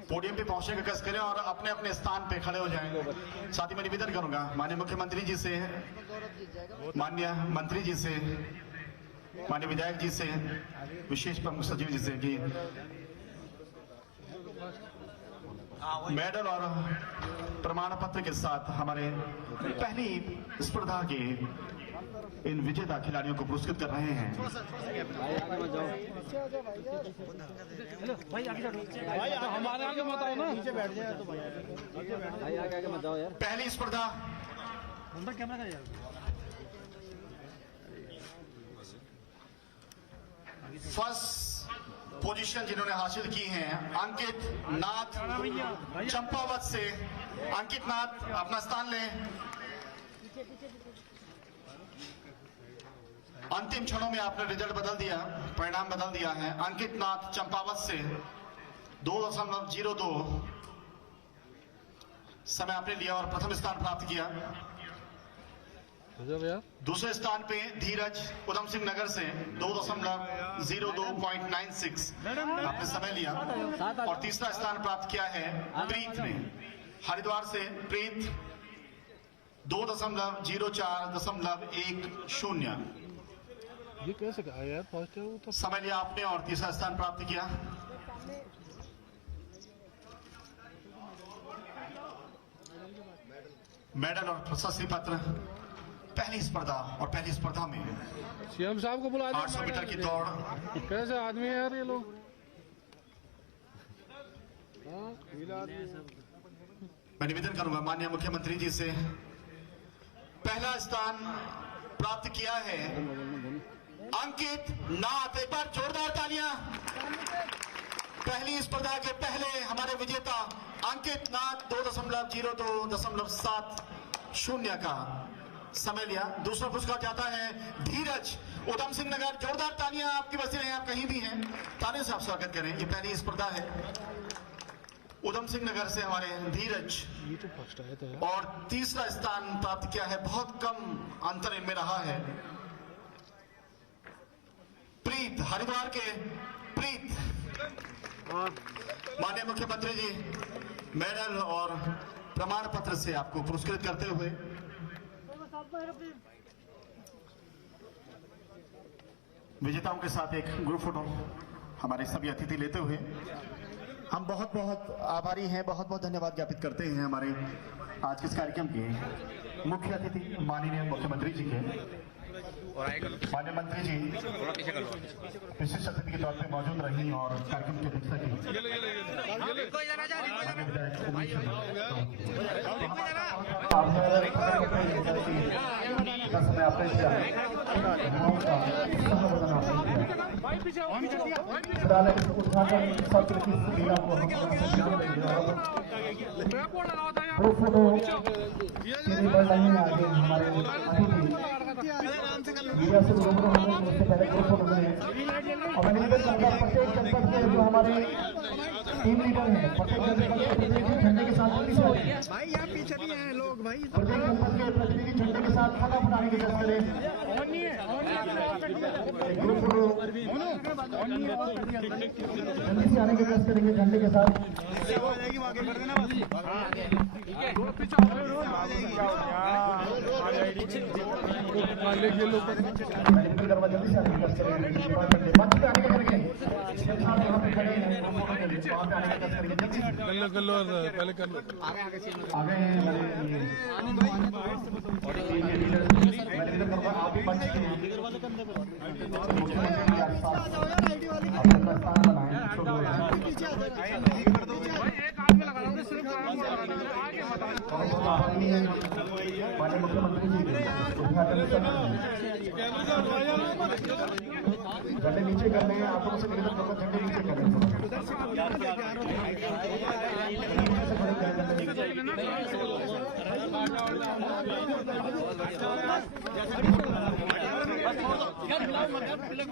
पोडियम पे पहुंचने का कष्ट करें और अपने अपने स्थान पे खड़े हो जाएं। साथ ही मैं निवेदन करूंगा माननीय मुख्यमंत्री जी से, माननीय मंत्री जी से, माननीय विधायक जी से, विशेष प्रमुख सचिव जी से कि मेडल और प्रमाण पत्र के साथ हमारे पहली स्पर्धा के इन विजेता खिलाड़ियों को पुरस्कृत कर रहे हैं। हमारे आगे मत आओ ना, नीचे बैठ जाए तो भाई आगे मत जाओ यार। पहली स्पर्धा फर्स्ट पोजीशन जिन्होंने हासिल की हैं अंकित नाथ चंपावत से। अंकित नाथ अपना स्थान लें। अंतिम क्षणों में आपने रिजल्ट बदल दिया, परिणाम बदल दिया है। अंकित नाथ चंपावत से 2.02 समय आपने लिया और प्रथम स्थान प्राप्त किया। दूसरे स्थान पे धीरज उधम सिंह नगर से 2.02.96 आपने समय लिया और तीसरा स्थान प्राप्त किया है प्रीत ने हरिद्वार से। प्रीत 2.04.10 ये कैसे कहा यार, फर्स्ट है वो तो। समय लिया आपने और तीसरा स्थान प्राप्त किया। मेडल और प्रशस्ति पत्र पहली स्पर्धा और पहली स्पर्धा में सीएम साहब को बुला 800 मीटर की दौड़। कैसे आदमी है यार ये लोग। मैं निवेदन करूंगा माननीय मुख्यमंत्री जी से, पहला स्थान प्राप्त किया है अंकित नाथ। एक बार जोरदार तालियां। पहली स्पर्धा के पहले हमारे विजेता अंकित नाथ 2.02.70 का समय लिया। दूसरा पुरस्कार जाता है धीरज उधम सिंह नगर। जोरदार तालियां आपकी वजह से, आप कहीं भी हैं, तालियों से आप स्वागत करें। ये पहली स्पर्धा है उधम सिंह नगर से हमारे धीरज। और तीसरा स्थान प्राप्त किया है, बहुत कम अंतर इनमें रहा है, प्रीत हरिद्वार के प्रीत। माननीय मुख्यमंत्री जी मेडल और प्रमाण पत्र से आपको पुरस्कृत करते हुए विजेताओं के साथ एक ग्रुप फोटो हमारे सभी अतिथि लेते हुए हम बहुत बहुत आभारी हैं, बहुत बहुत धन्यवाद ज्ञापित करते हैं हमारे आज के इस कार्यक्रम के मुख्य अतिथि माननीय मुख्यमंत्री जी के। माननीय मंत्री जी विशिष्ट अतिथि के तौर पर मौजूद रही और कार्यक्रम की अध्यक्षता की। समय हमने अपेक्षा उद्घाटन सत्र की क्रिया को हम फोटो बढ़ रही है आगे हमारे अतिथि मीडिया से रूबरू होने उससे पहले ग्रुप फोटो मिले और मैं निवेदन करूंगा प्रत्येक जनपद के जो हमारे टीम लीडर हैं प्रत्येक जनपद के प्रतिनिधि झंडे के साथ जल्दी से आइए भाई यहाँ पीछे भी हैं लोग भाई प्रत्येक जनपद के प्रतिनिधि झंडे के साथ फटाफट आने की कोशिश करें ग्रुप फोटो जल्दी से आने की कोशिश करेंगे झंडे के साथ पहले कर लो आगे आप भी मंच माननीय मुख्यमंत्री जी उद्घाटन झंडे नीचे करने हैं आप लोगों से निवेदन करूंगा झंडे नीचे करने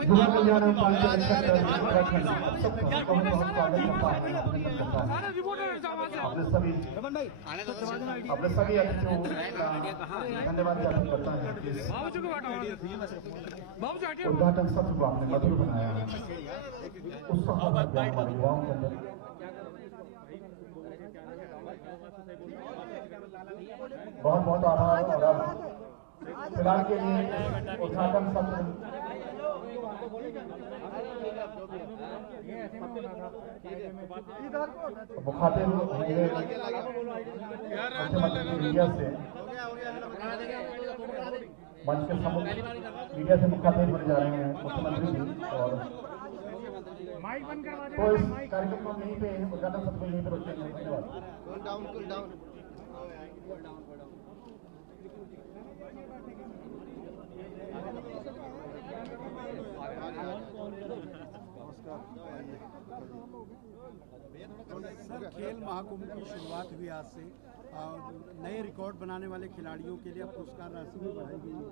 युवा कल्याण पालिका परिषद उत्तराखंड सबको बहुत बहुत स्वागत करता है अपने सभी अतिथियों धन्यवाद ज्ञापन करता है उद्घाटन सत्र को आपने मधुर बनाया है उत्साह भर गया हमारे युवाओं के अंदर बहुत बहुत आभार और फिलहाल के लिए उद्घाटन सत्र मुखातिब होंगे मुख्यमंत्री मीडिया से मंच के सम्मुख मीडिया से मुखातिब होने जा रहे हैं मुख्यमंत्री जी और तो इस कार्यक्रम को यहीं पे उद्घाटन सत्र को यहीं पे रोकते हैं धन्यवाद सर खेल महाकुंभ की शुरुआत हुई आज से नए रिकॉर्ड बनाने वाले खिलाड़ियों के लिए अब पुरस्कार राशि भी बढ़ाई गई है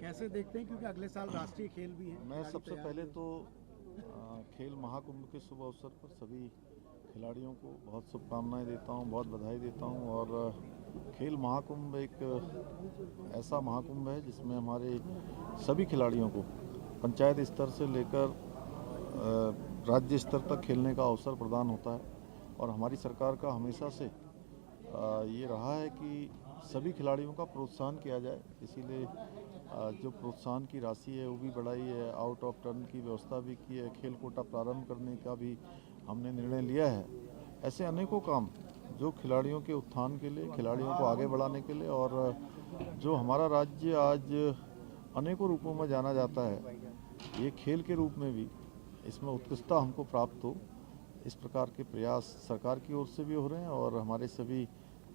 कैसे देखते हैं क्योंकि अगले साल राष्ट्रीय खेल भी है। मैं सबसे पहले तो खेल महाकुंभ के शुभ अवसर पर सभी खिलाड़ियों को बहुत शुभकामनाएं देता हूं, बहुत बधाई देता हूं और खेल महाकुंभ एक ऐसा महाकुंभ है जिसमें हमारे सभी खिलाड़ियों को पंचायत स्तर से लेकर राज्य स्तर तक खेलने का अवसर प्रदान होता है और हमारी सरकार का हमेशा से ये रहा है कि सभी खिलाड़ियों का प्रोत्साहन किया जाए, इसीलिए जो प्रोत्साहन की राशि है वो भी बढ़ाई है, आउट ऑफ टर्न की व्यवस्था भी की है, खेल कोटा प्रारंभ करने का भी हमने निर्णय लिया है। ऐसे अनेकों काम जो खिलाड़ियों के उत्थान के लिए, खिलाड़ियों को आगे बढ़ाने के लिए और जो हमारा राज्य आज अनेकों रूपों में जाना जाता है, ये खेल के रूप में भी इसमें उत्कृष्टता हमको प्राप्त हो, इस प्रकार के प्रयास सरकार की ओर से भी हो रहे हैं और हमारे सभी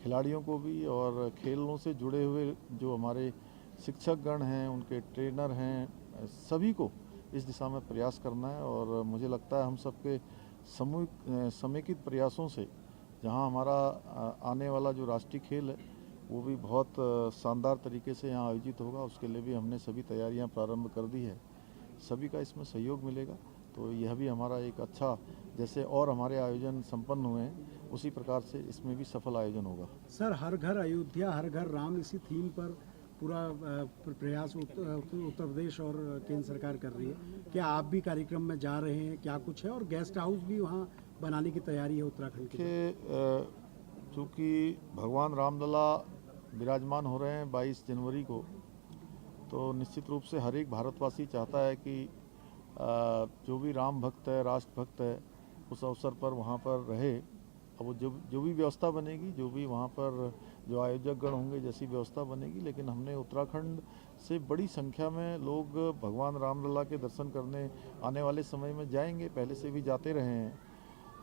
खिलाड़ियों को भी और खेलों से जुड़े हुए जो हमारे शिक्षकगण हैं, उनके ट्रेनर हैं, सभी को इस दिशा में प्रयास करना है और मुझे लगता है हम सबके समेकित प्रयासों से जहां हमारा आने वाला जो राष्ट्रीय खेल है वो भी बहुत शानदार तरीके से यहाँ आयोजित होगा। उसके लिए भी हमने सभी तैयारियां प्रारंभ कर दी है, सभी का इसमें सहयोग मिलेगा तो यह भी हमारा एक अच्छा, जैसे और हमारे आयोजन संपन्न हुए हैं उसी प्रकार से इसमें भी सफल आयोजन होगा। सर हर घर अयोध्या हर घर राम इसी थीम पर पूरा प्रयास उत्तर प्रदेश और केंद्र सरकार कर रही है, क्या आप भी कार्यक्रम में जा रहे हैं, क्या कुछ है और गेस्ट हाउस भी वहाँ बनाने की तैयारी है उत्तराखंड की? चूँकि भगवान रामलला विराजमान हो रहे हैं 22 जनवरी को, तो निश्चित रूप से हर एक भारतवासी चाहता है कि जो भी राम भक्त है, राष्ट्र भक्त है, उस अवसर पर वहाँ पर रहे। अब वो जो भी व्यवस्था बनेगी, जो भी वहाँ पर जो आयोजक गण होंगे जैसी व्यवस्था बनेगी, लेकिन हमने उत्तराखंड से बड़ी संख्या में लोग भगवान रामलला के दर्शन करने आने वाले समय में जाएंगे, पहले से भी जाते रहे हैं,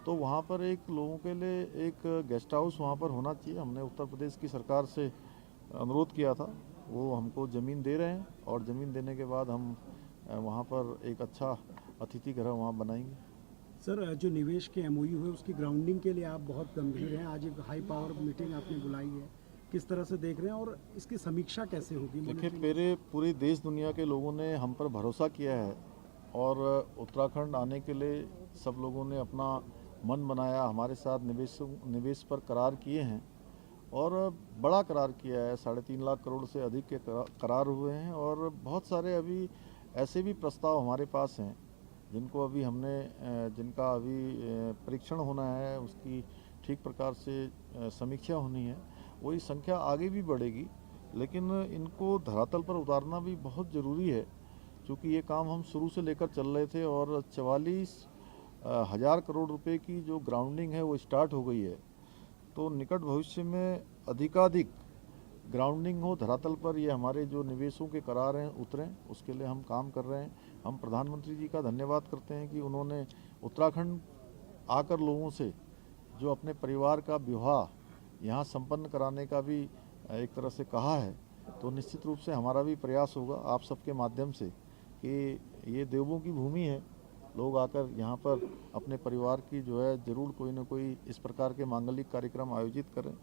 तो वहाँ पर एक लोगों के लिए एक गेस्ट हाउस वहाँ पर होना चाहिए। हमने उत्तर प्रदेश की सरकार से अनुरोध किया था, वो हमको ज़मीन दे रहे हैं और ज़मीन देने के बाद हम वहाँ पर एक अच्छा अतिथि गृह वहाँ बनाएंगे। सर, जो निवेश के MOU है उसकी ग्राउंडिंग के लिए आप बहुत गंभीर हैं। आज एक हाई पावर मीटिंग आपने बुलाई है, किस तरह से देख रहे हैं और इसकी समीक्षा कैसे होगी? देखिए, पूरी देश दुनिया के लोगों ने हम पर भरोसा किया है और उत्तराखंड आने के लिए सब लोगों ने अपना मन बनाया, हमारे साथ निवेश पर करार किए हैं और बड़ा करार किया है। 3.5 लाख करोड़ से अधिक के करार हुए हैं और बहुत सारे अभी ऐसे भी प्रस्ताव हमारे पास हैं जिनका अभी परीक्षण होना है, उसकी ठीक प्रकार से समीक्षा होनी है। वही संख्या आगे भी बढ़ेगी, लेकिन इनको धरातल पर उतारना भी बहुत ज़रूरी है, क्योंकि ये काम हम शुरू से लेकर चल रहे थे और 44,000 करोड़ रुपए की जो ग्राउंडिंग है वो स्टार्ट हो गई है। तो निकट भविष्य में अधिकाधिक ग्राउंडिंग हो धरातल पर, ये हमारे जो निवेशों के करार हैं उतरें, उसके लिए हम काम कर रहे हैं। हम प्रधानमंत्री जी का धन्यवाद करते हैं कि उन्होंने उत्तराखंड आकर लोगों से जो अपने परिवार का विवाह यहाँ संपन्न कराने का भी एक तरह से कहा है। तो निश्चित रूप से हमारा भी प्रयास होगा आप सबके माध्यम से कि ये देवों की भूमि है, लोग आकर यहाँ पर अपने परिवार की जो है ज़रूर कोई ना कोई इस प्रकार के मांगलिक कार्यक्रम आयोजित करें।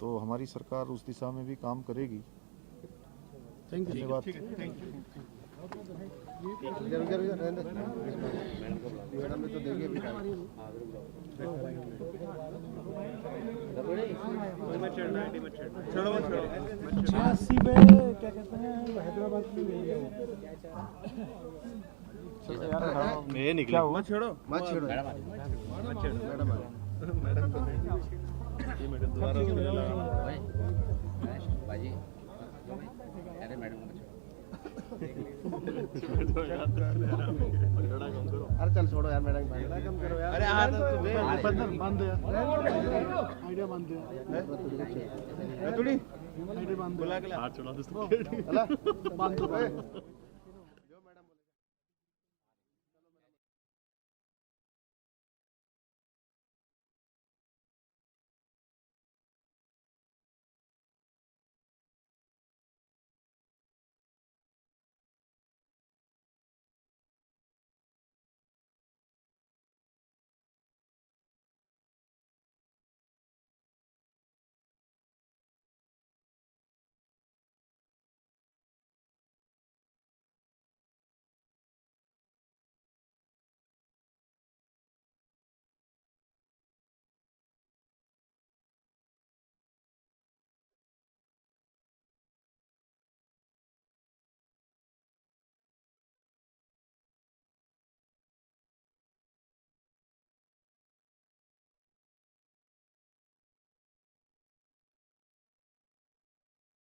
तो हमारी सरकार उस दिशा में भी काम करेगी। धन्यवाद। छियासी में क्या कहते हैं, हैदराबाद में नहीं है ये निकला हुआ। छोड़ो मत छेड़ो मैडम ये मैडम दोबारा बाजी। अरे मैडम अरे चल छोड़ो यार, मैडम कम करो यार। अरे बांध दो यार, आइडिया बांध दो थोड़ी हाथ छोड़ा बांध दो।